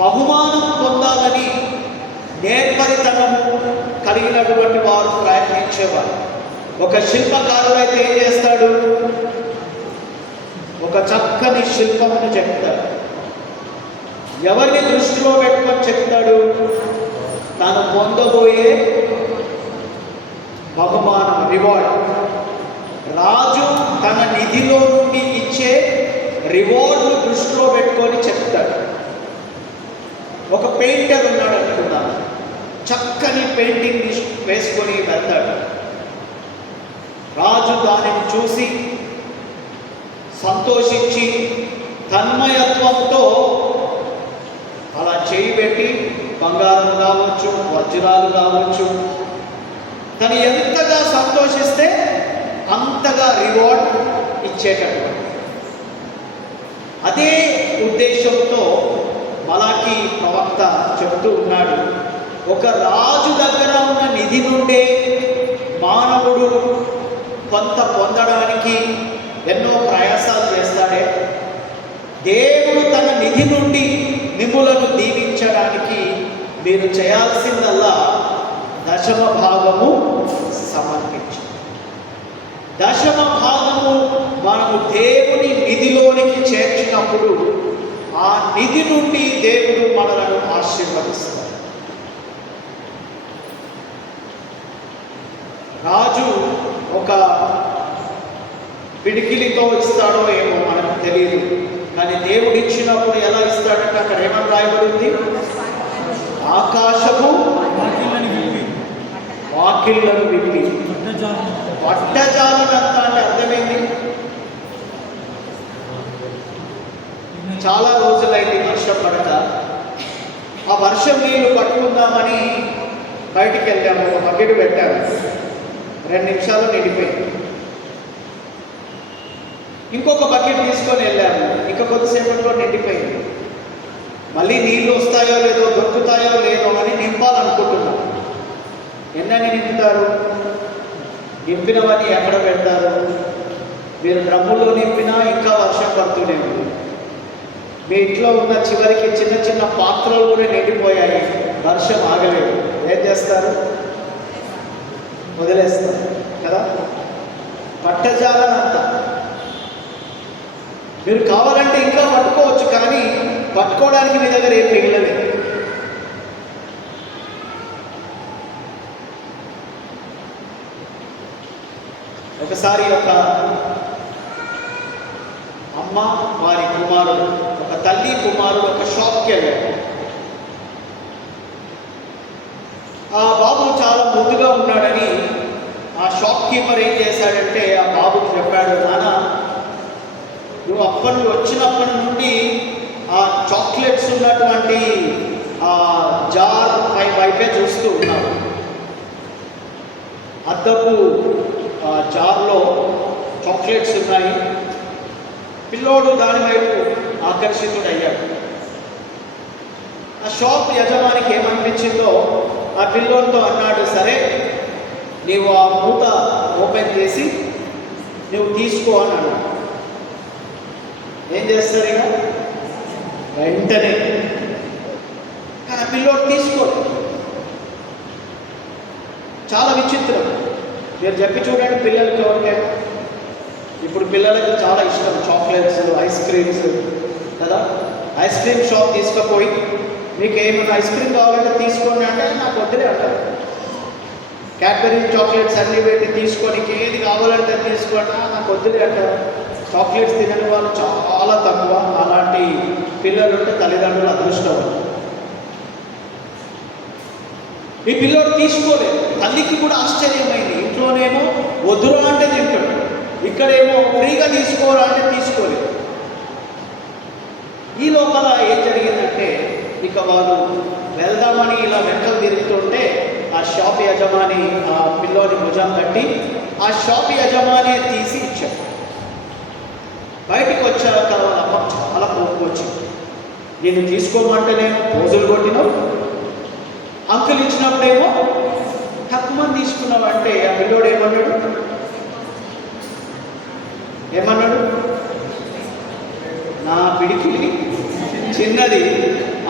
బహుమానం పొందాలని నేర్పరితనము కలిగినటువంటి వారు ప్రయత్నించేవారు. ఒక శిల్పకారుడు అయితే ఏం చేస్తాడు? ఒక చక్కని శిల్పమును చెప్తాడు. ఎవరిని దృష్టిలో పెట్టుకొని చెప్తాడు? తాను పొందబోయే బహుమానం, రివార్డ్. రాజు తన నిధిలో నుండి ఇచ్చే రివార్డ్ను దృష్టిలో పెట్టుకొని చెప్తాడు. ఒక పెయింటర్ ఉన్నాడు అనుకున్నాను. చక్కని పెయింటింగ్ వేసుకొని వెళ్తాడు. రాజు దానిని చూసి సంతోషించి తన్మయత్వంతో అలా చేయి పెట్టి బంగారం కావచ్చు, వజ్రాలు కావచ్చు, తను ఎంతగా సంతోషిస్తే అంతగా రివార్డ్ ఇచ్చేటటువంటి. అదే ఉద్దేశంతో మలాకీ ప్రవక్త చెబుతూ ఉన్నాడు. ఒక రాజు దగ్గర ఉన్న నిధి నుండే మానవుడు కొంత పొందడానికి ఎన్నో ప్రయాసాలు చేస్తాడే. దేవుడు తన నిధి నుండి మిమ్ములను దీవించడానికి మీరు చేయాల్సిందల్లా దశమ భాగము సమర్పించు. దశమ భాగము మనము దేవుని నిధిలోనికి చేర్చినప్పుడు ఆ నిధి నుండి దేవుడు మనలను ఆశీర్వదిస్తాడు. రాజు ఒక పిడికిలితో ఇస్తాడో ఏమో మనకు తెలియదు, కానీ దేవుడు ఇచ్చినప్పుడు ఎలా ఇస్తాడంటే అక్కడ ఏమని రాయబడింది? ఆకాశము వాకిళ్లను విప్పి. పట్టజాలనంతా అంటే అర్థమైంది. చాలా రోజులైంది వర్షం పడక. ఆ వర్షం నీళ్లు పట్టుకుందామని బయటికి వెళ్ళాము. ఒక బకెట్ పెట్టాము. 2 నిమిషాలు నిండిపోయింది. ఇంకొక బకెట్ తీసుకొని వెళ్ళాము. ఇంకా కొద్దిసేపట్లో నిండిపోయింది. మళ్ళీ నీళ్ళు వస్తాయో లేదో, దొరుకుతాయో లేదో అని నింపాలనుకుంటున్నాం. ఎన్నని నింపుతారు? నింపినవన్నీ ఎక్కడ పెడతారు? మీరు డ్రమ్ముల్లో నింపినా ఇంకా వర్షం పడుతూనే ఉంది. మీ ఇంట్లో ఉన్న చివరికి చిన్న చిన్న పాత్రలు కూడా నిండిపోయాయి, వర్షం ఆగలేదు. ఏం చేస్తారు? వదిలేస్తారు కదా. పట్టజాలనంతా మీరు కావాలంటే ఇంకా పట్టుకోవచ్చు, కానీ పట్టుకోవడానికి మీ దగ్గర ఏం మిగిలలేదు. ఒకసారి ఒక అమ్మ వారి కుమారుడు ఒక తల్లి కుమారుడు ఒక షాప్కి వెళ్ళాడు. ఆ బాబు చాలా ముద్దుగా ఉన్నాడని ఆ షాప్ కీపర్ ఏం చేశాడంటే ఆ బాబుకి చెప్పాడు, నాన్న నువ్వు వచ్చినప్పటి నుండి ఆ చాక్లెట్స్ ఉన్నటువంటి ఆ జార్ వైపే చూస్తూ ఉన్నావు. అద్దపు జార్లో చాక్లెట్స్ ఉన్నాయి. పిల్లోడు దాని వైపు ఆకర్షితుడయ్యాడు. ఆ షాప్ యజమానికి ఏమనిపించిందో ఆ పిల్లోడితో అన్నాడు, సరే నీవు ఆ మూత ఓపెన్ చేసి నువ్వు తీసుకో అని అన్నాడు. ఏం చేస్తారు ఇక వెంటనే, కానీ ఆ పిల్లోడు తీసుకోడు. చాలా విచిత్రం. మీరు చెప్పి చూడండి పిల్లలకి ఎవరికైనా. ఇప్పుడు పిల్లలకి చాలా ఇష్టం చాక్లెట్స్, ఐస్ క్రీమ్స్ కదా. ఐస్ క్రీమ్ షాప్ తీసుకుపోయి మీకు ఏమైనా ఐస్ క్రీమ్ కావాలంటే తీసుకోండి అంటే నాకు వద్దులే అంటారు. క్యాడ్బరీ చాక్లెట్స్ అన్నీ పెట్టి తీసుకొని ఏది కావాలంటే తీసుకోండి నాకు వద్దులే అంటారు. చాక్లెట్స్ తినని వాళ్ళు చాలా తక్కువ. అలాంటి పిల్లలు ఉంటే తల్లిదండ్రులు అదృష్టం. ఈ పిల్లోడు తీసుకోలేదు. తల్లికి కూడా ఆశ్చర్యమైంది. ఇంట్లోనేమో వద్దురా అంటే తింటాడు, ఇక్కడేమో ఫ్రీగా తీసుకోరా అంటే తీసుకోలేదు. ఈ లోపల ఏం జరిగిందంటే ఇక వారు వెళ్దామని ఇలా వెంటలు తిరుగుతుంటే ఆ షాప్ యజమాని ఆ పిల్లోని భుజం కట్టి ఆ షాప్ యజమాని తీసి ఇచ్చాడు. బయటికి వచ్చాక వాళ్ళ అమ్మకు చాలా కోపం వచ్చింది. నేను తీసుకోమంటేనేమో పోజులు కొట్టినావు, అంకులు ఇచ్చినప్పుడేమో తక్కువ తీసుకున్నావు అంటే ఆ పిల్లోడు ఏమన్నాడు, నా పిడికిలి చిన్నది,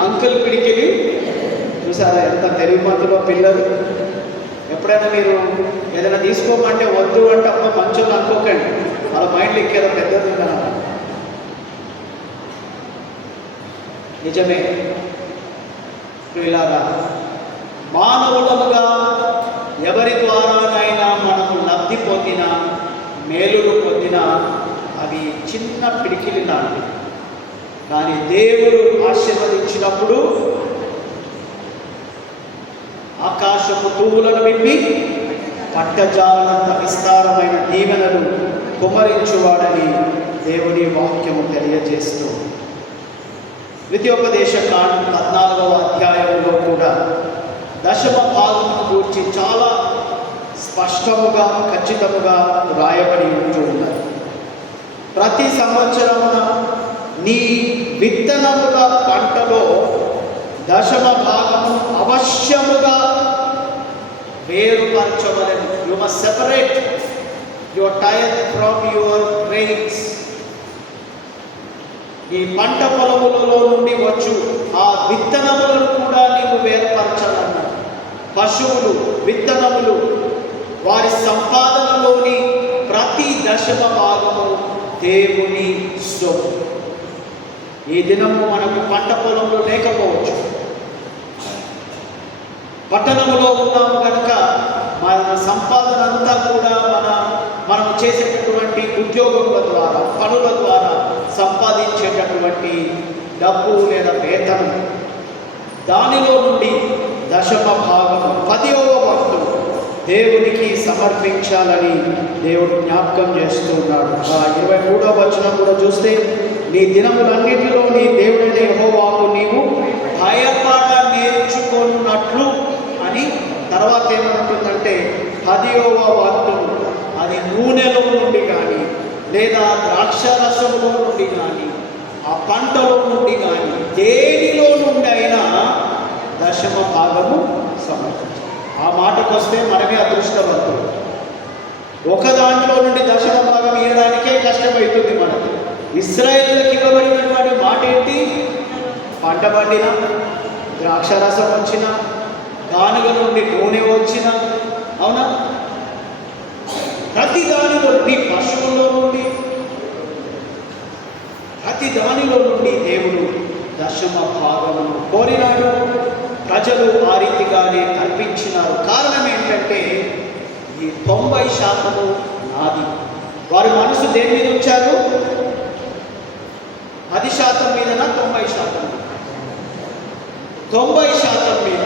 అంకుల్ పిడికిలి. చూసారా ఎంత తెలివిమంతులో పిల్లలు. ఎప్పుడైనా మీరు ఏదైనా తీసుకోమంటే వద్దు అంటే అమ్మ మంచోళ్ళు అనుకోకండి, వాళ్ళ మైండ్లో ఎక్కేదో పెద్దది కదా. నిజమే. ఇలాగా మానవులముగా ఎవరి ద్వారానైనా మనము లబ్ధి పొందిన మేలులు పొందిన అవి చిన్న పిడికిలి లాంటివి. కానీ దేవుడు ఆశీర్వదించినప్పుడు ఆకాశపు తూములను విప్పి పట్టజాలనంత విస్తారమైన దీవెనలు కుమరించువాడని దేవుని వాక్యము తెలియజేస్తూ ద్వితీయోపదేశ కాండం 14వ అధ్యాయంలో కూడా దశమ భాగమును గురించి చాలా స్పష్టముగా ఖచ్చితముగా రాయబడి ఉంటూ ఉన్నది. ప్రతి సంవత్సరమున నీ విత్తనముల పంటలో దశమ భాగము అవశ్యముగా వేరుపరచవలెను. You must separate your tithe from your grains. ఈ పంట పొలములలో నుండి వచ్చు ఆ విత్తనములను కూడా నీవు వేరుపరచాలన్నాడు. పశువులు, విత్తనములు, వారి సంపాదనలోని ప్రతి దశమ భాగము దేవుని సొమ్ము. ఈ దినము మనకు పంట పొలంలో లేకపోవచ్చు, పట్టణంలో ఉన్నాము కనుక మన సంపాదన అంతా కూడా మనం చేసేటటువంటి ఉద్యోగముల ద్వారా, పనుల ద్వారా సంపాదించేటటువంటి డబ్బు లేదా వేతనం, దానిలో నుండి దశమ భాగము 10వ వంతు దేవునికి సమర్పించాలని దేవుడు జ్ఞాపకం చేస్తున్నాడు. 23వ వచనం కూడా చూస్తే, నీ దినములన్నిటిలో నీ దేవుడైన యెహోవాకు నీవు భయపడ నేర్చుకున్నట్లు అని. తర్వాత ఏమంటుందంటే 10వ వంతు అది నూనెలో నుండి కానీ లేదా ద్రాక్షరసములో నుండి కానీ ఆ పంటలో నుండి కానీ దేనిలో నుండి అయినా దశమ భాగము సమర్పించాలి. ఆ మాటకు వస్తే మనమే అదృష్టవంతులు. ఒక దాంట్లో నుండి దశమ భాగం ఇవ్వడానికే కష్టమవుతుంది మనకి. ఇశ్రాయేలులకు ఇవ్వబడినటువంటి మాట ఏంటి? పంట పండిన, ద్రాక్షరసం వచ్చిన, గానుగ నుండి నూనె వచ్చిన, అవునా, ప్రతి దానిలో నుండి, పశువుల్లో నుండి, ప్రతి దానిలో నుండి దేవుడు దశమ భాగమును కోరినాడు. ప్రజలు ఆ రీతిగానే అర్పించినారు. కారణం ఏంటంటే ఈ 90% నాది. వారి మనసు దేని మీద ఉంచారు? 10% మీదనా 90% మీద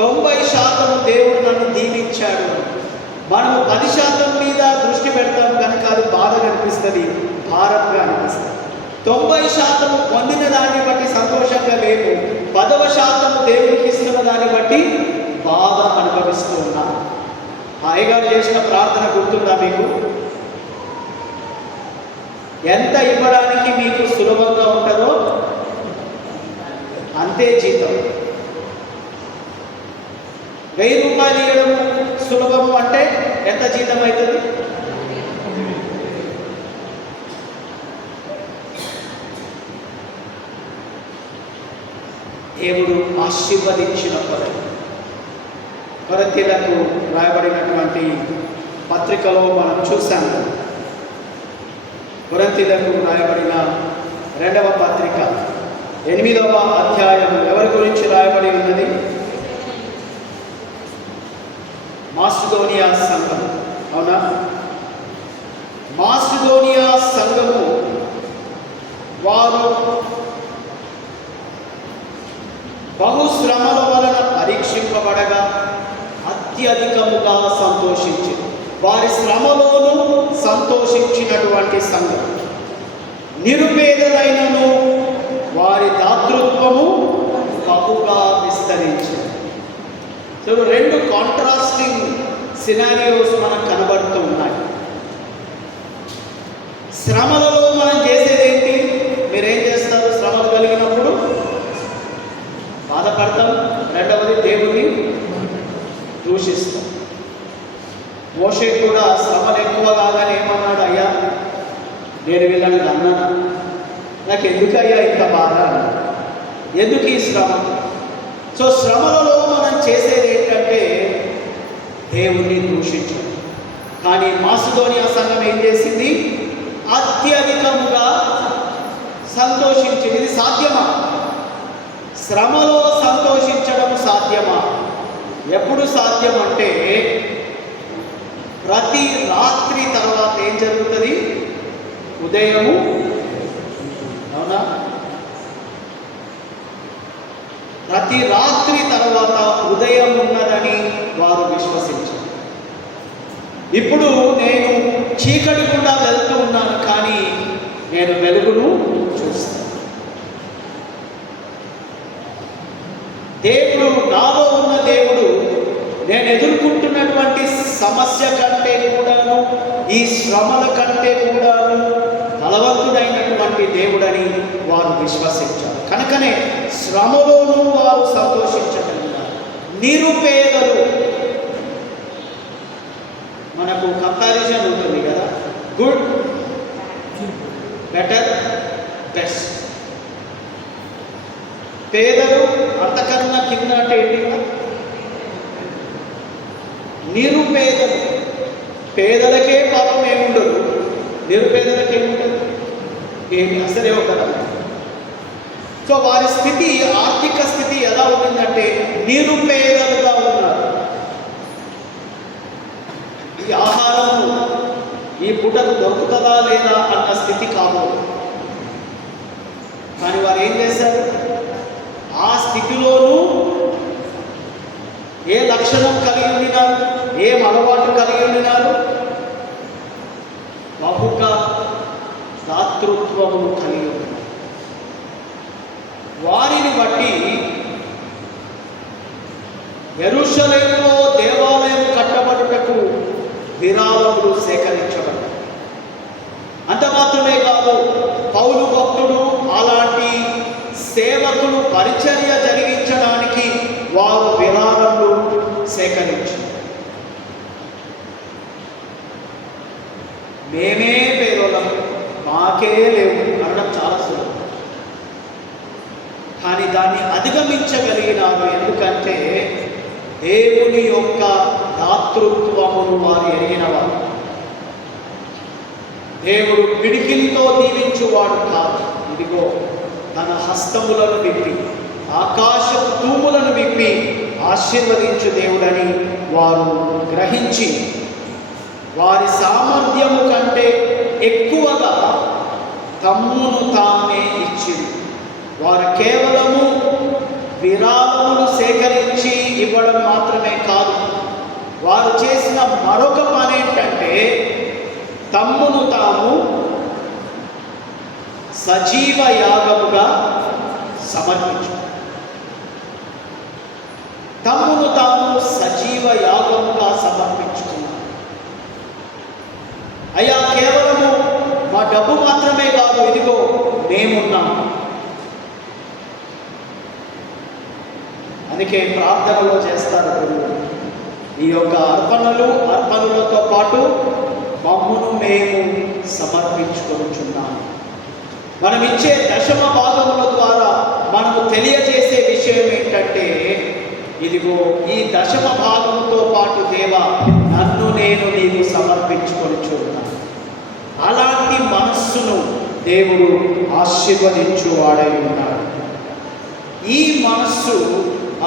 90% దేవుడు నన్ను దీవించాడు. మనము 10% మీద దృష్టి పెడతాం కనుక అది బాధగా అనిపిస్తుంది, భారంగా అనిపిస్తుంది. 90% పొందిన దాన్ని బట్టి సంతోషంగా లేవు, 10% దేవుడికి ఇస్తున్న దాన్ని బట్టి బాధ అనుభవిస్తూ ఉన్నాను. అయ్యగారు చేసిన ప్రార్థన గుర్తుందా మీకు? ఎంత ఇవ్వడానికి మీకు సులభంగా ఉంటుందో అంతే జీతం. 1000 రూపాయలు ఇవ్వడం సులభము అంటే ఎంత జీతం అవుతుంది? దేవుడు ఆశీర్వదించిన కొరింథీయులకు రాయబడినటువంటి పత్రికలో మనం చూసాము. కొరింథీయులకు రాయబడిన 2వ పత్రిక 8వ అధ్యాయం ఎవరి గురించి రాయబడి ఉన్నది? మాసిదోనియా సంఘం. అవునా? మాసిదోనియా సంఘము వారు బహుశ్రమల వలన పరీక్షింపబడగా అత్యధికముగా సంతోషించి, వారి శ్రమలోనూ సంతోషించినటువంటి సంఘం. నిరుపేదలైనను వారి దాతృత్వము బహుగా విస్తరించింది. సో 2 కాంట్రాస్టింగ్ సినారియోస్ మనకు కనబడుతూ ఉన్నాయి. శ్రమలలో మనం చేసేది ఏంటి? మీరేం చేస్తారు? శ్రమలు కలిగినప్పుడు బాధపడతాం, రెండవది దేవుని దూషిస్తాం. మోషే కూడా శ్రమలు ఎక్కువ కాగానే ఏమన్నాడు? అయ్యా, నేను వీళ్ళని అన్నాను, నాకు ఎందుకు అయ్యా ఇంత బాధ అన్నాడు. ఎందుకు ఈ శ్రమ? సో శ్రమలలో మనం చేసేది ఏంటంటే దేవుణ్ణి దూషించడం. కానీ మాసిదోనియా సంఘం ఏం చేసింది? అత్యధికముగా సంతోషించింది. ఇది సాధ్యమా? శ్రమలో సంతోషించడం సాధ్యమా? ఎప్పుడు సాధ్యం అంటే ప్రతి రాత్రి తర్వాత ఏం జరుగుతుంది? ఉదయము. అవునా? ప్రతి రాత్రి తర్వాత ఉదయం ఉన్నదని వారు విశ్వసించారు. ఇప్పుడు నేను చీకటి గుండా వెళ్తూ ఉన్నాను, కానీ నేను వెలుగును చూస్తాను. దేవుడు, నాలో ఉన్న దేవుడు నేను ఎదుర్కొంటున్నటువంటి సమస్య కంటే కూడాను, ఈ శ్రమల కంటే కూడాను బలవంతుడైనటువంటి దేవుడని వారు విశ్వసించారు. కనుకనే శ్రమలోనూ వారు సంతోషించగలిగారు. నిరుపేదలు, మనకు కంపారిజన్ ఉంటుంది కదా, గుడ్, బెటర్, బెస్ట్. పేదలు అంతకన్నా కింద అంటే ఏంటి? నిరుపేదలు. పేదలకే పాపం ఏముండదు, నిరుపేదలకి ఏముండదు, ఏమి అసలే ఉండదు. సో వారి స్థితి, ఆర్థిక స్థితి ఎలా ఉంటుందంటే నిరుపేదలుగా ఉన్నారు. ఈ ఆహారం ఈ పూటకు దొరుకుతుందా లేదా అన్న స్థితి కాబోదు. కానీ వారు ఏం చేశారు? ఆ స్థితిలోనూ ఏ లక్షణం కలిగి ఉండినారు, ఏం అలవాటు కలిగి ఉండినారు? బహుగా దాతృత్వమును కలిగి ఉన్నారు. వారిని బట్టి యెరూషలేములో దేవాలయం కట్టబడుటకు విరాళములు సేకరించబడ్డాయి. అంత మాత్రమే కాదు, పౌలు భక్తుడు అలాంటి సేవకులు పరిచర్య జరిగించడానికి వారు విరాళములు సేకరించారు. మేమే పేదోళ్ళం, మాకే లేవు అనడం చాలా సులభం. కానీ దాన్ని అధిగమించగలిగినారు. ఎందుకంటే దేవుని యొక్క దాతృత్వమును వారు ఎరిగినవారు. దేవుడు పిడికిలితో దీవించువాడు కాదు. ఇదిగో తన హస్తములను విప్పి, ఆకాశపు తూములను విప్పి ఆశీర్వదించు దేవుడని వారు గ్రహించి, వారి సామర్థ్యము కంటే ఎక్కువగా తమ్మును తామే ఇచ్చింది. వారు కేవలము విరాళములు సేకరించి ఇవ్వడం మాత్రమే కాదు, వారు చేసిన మరొక పని ఏంటంటే తమ్మును తాము సజీవ యాగముగా సమర్పించు. తమ్మును తాము సజీవ యాగముగా సమర్పించుకున్నారు. అయ్యా, కేవలము మా డబ్బు మాత్రమే కాదు, ఇదిగో మేమున్నాము. అందుకే ప్రార్థనలో చేస్తారు, ఈ యొక్క అర్పణలతో పాటు మమ్మును మేము సమర్పించుకొనుచున్నాము. మనం ఇచ్చే దశమ భాగముల ద్వారా మనము తెలియజేసే విషయం ఏంటంటే, ఇదిగో ఈ దశమ భాగంతో పాటు దేవా నన్ను నేను నీకు సమర్పించుకొనుచున్నాను. అలాంటి మనస్సును దేవుడు ఆశీర్వదించువాడై ఉన్నాడు. ఈ మనస్సు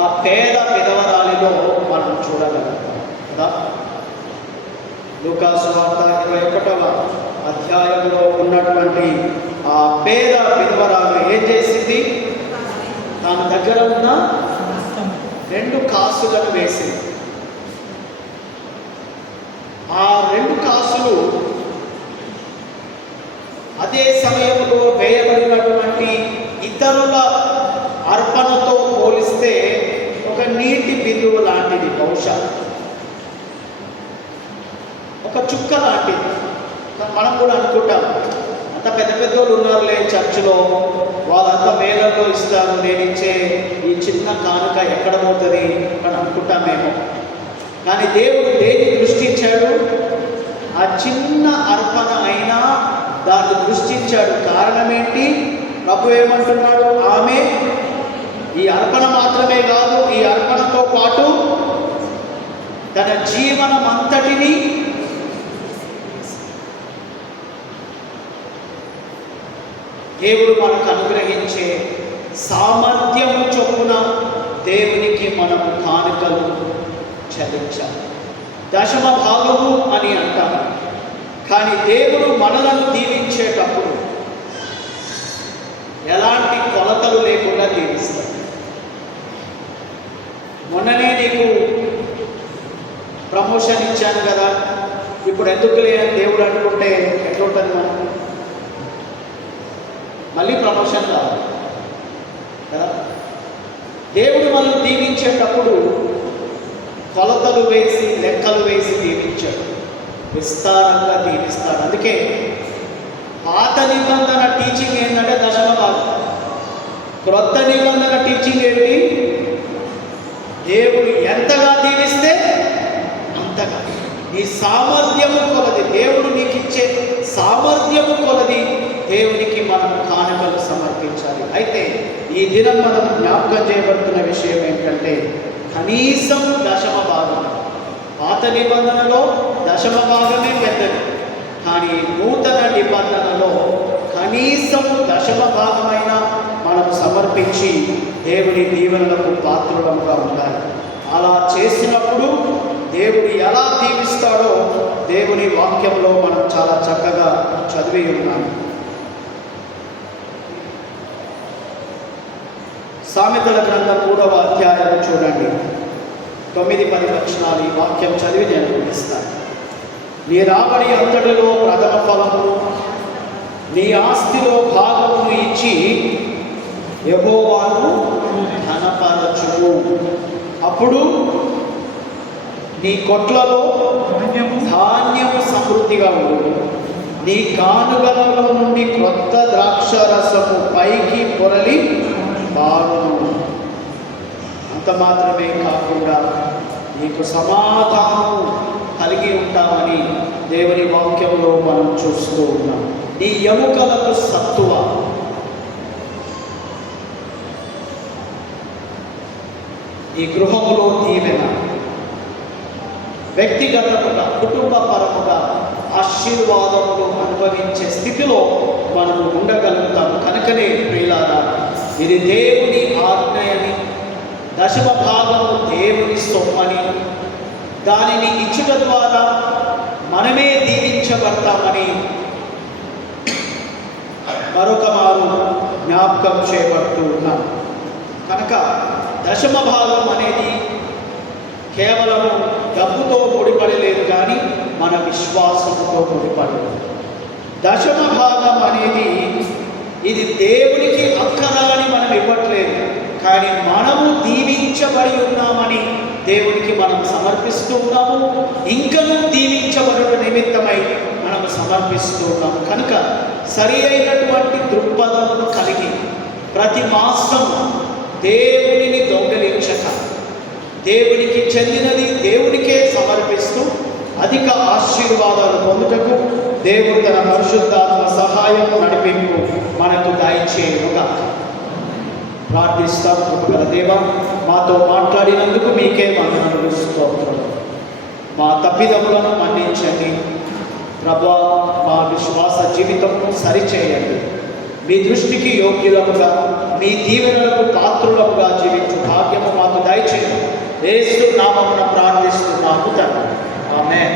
ఆ పేద విధవరాలిలో మనం చూడగలుగుతాం కదా. లూకా సువార్త 21వ అధ్యాయంలో ఉన్నటువంటి ఆ పేద విధవరాలు ఏం చేసింది? తన దగ్గర ఉన్న 2 కాసులను వేసింది. ఆ 2 కాసులు అదే సమయంలో వేయబడినటువంటి ఇతరుల అర్పణతో పోలిస్తే ఒక నీటి బిందువు లాంటిది, బహుశా ఒక చుక్క లాంటిది. మనం కూడా అనుకుంటాం, అంత పెద్ద పెద్దోళ్ళు ఉన్నారులే చర్చిలో, వాళ్ళంతా వేలల్లో ఇస్తారు, నేను ఇచ్చే ఈ చిన్న కానుక ఎక్కడ పోతుంది అని అనుకుంటామేమో. కానీ దేవుడు దేని దృష్టించాడు? ఆ చిన్న అర్పణ అయినా దాన్ని దృష్టించాడు. కారణం ఏంటి? ప్రభు ఏమంటున్నాడు? ఆమె ఈ అర్పణ మాత్రమే కాదు, ఈ అర్పణతో పాటు తన జీవనం అంతటిని దేవుడు మనకు అనుగ్రహించే సామర్థ్యము చొప్పున దేవునికి మనము కానుకలు చెల్లించాలి. దశమ భాగము అని అంటాము. కానీ దేవుడు మనలను దీవించేటప్పుడు ఎలాంటి కొలతలు లేకుండా దీవిస్తాడు. మొన్ననే నీకు ప్రమోషన్ ఇచ్చాను కదా, ఇప్పుడు ఎందుకులే అని దేవుడు అనుకుంటే ఎట్లుంటుంది? మనం మళ్ళీ ప్రమోషన్ కావాలి కదా. దేవుడు మనల్ని దీవించేటప్పుడు కొలతలు వేసి లెక్కలు వేసి దీవించాడు, విస్తారంగా దీవిస్తాడు. అందుకే పాత నిబంధన టీచింగ్ ఏంటంటే దశమ భాగం. క్రొత్త నిబంధన టీచింగ్ ఏంటి? దేవుడు ఎంతగా దీవిస్తే అంతగా, నీ సామర్థ్యము కొలది, దేవుడు నీకు ఇచ్చే సామర్థ్యము కొలది దేవునికి మనం కానుకలు సమర్పించాలి. అయితే ఈ దినం మనం జ్ఞాపకం చేయబడుతున్న విషయం ఏంటంటే, కనీసం దశమ భాగం. పాత నిబంధనలో దశమ భాగమే పెద్దది, కానీ నూతన నిబంధనలో కనీసం దశమ భాగమైన మనం సమర్పించి దేవుని దీవెనలకు పాత్రులముగా ఉండాలి. అలా చేసినప్పుడు దేవుడు ఎలా దీవిస్తాడో దేవుని వాక్యంలో మనం చాలా చక్కగా చదివి ఉన్నాము. సామెతల గ్రంథం 3వ అధ్యాయం చూడండి, 9-10 వచనాలు ఈ వాక్యం చదివి నేను వినిపిస్తాను. నీ రాబడి అంతటిలో ప్రథమ ఫలమును, నీ ఆస్తిలో భాగమును ఇచ్చి యెహోవాను ఘనపరచుము. అప్పుడు నీ కొట్లలో ధాన్యము సమృద్ధిగా ఉండు, నీ గానుగలలో నుండి క్రొత్త ద్రాక్షరసము పైకి పొరలి బారును. అంత మాత్రమే కాకుండా నీకు సమాధానం కలిగి ఉంటామని దేవుని వాక్యంలో మనం చూస్తూ ఉన్నాం. నీ ఎముకలకు సత్తువ, ఈ గృహములో దీవెన, వ్యక్తిగతముగా కుటుంబ పరముగా ఆశీర్వాదములు అనుభవించే స్థితిలో మనము ఉండగలుగుతాము. కనుకనే ప్రియులారా, ఇది దేవుని ఆజ్ఞయని, దశమ భాగము దేవుని సొమ్మని, దానిని ఇచ్చుట ద్వారా మనమే దీవించబడతామని మరొక మారు జ్ఞాపకం చేయబడుతూ ఉన్నాం. కనుక దశమ భాగం అనేది కేవలం డబ్బుతో ముడిపడి లేదు, కానీ మన విశ్వాసంతో ముడిపడి. దశమ భాగం అనేది ఇది దేవునికి అక్కరా అని మనం ఇవ్వట్లేదు, కానీ మనము దీవించబడి ఉన్నామని దేవునికి మనం సమర్పిస్తూ ఉన్నాము. ఇంకనూ దీవించబడుట నిమిత్తమై మనం సమర్పిస్తూ ఉన్నాము. కనుక సరి అయినటువంటి దృక్పథమును కలిగి ప్రతి మాసం దేవునిని దొంగిలించక దేవునికి చెందినది దేవునికే సమర్పిస్తూ అధిక ఆశీర్వాదాలు పొందుటకు దేవుడు తన పరిశుద్ధాత్మ సహాయం నడిపింపు మనకు దయచేయుగా ప్రార్థిస్తాం. కృపగల దేవా, మాతో మాట్లాడినందుకు మీకే వందనములు, స్తోత్రాలు. మా తప్పిదములను మన్నించండి ప్రభువా. మా విశ్వాస జీవితమును సరిచేయండి. మీ దృష్టికి యోగ్యులముగా, మీ దీవెనలకు పాత్రులముగా జీవించు భాగ్యము మాకు దయచేయండి. యేసు నామమున ప్రార్థిస్తున్నాము తండ్రి. ఆమేన్.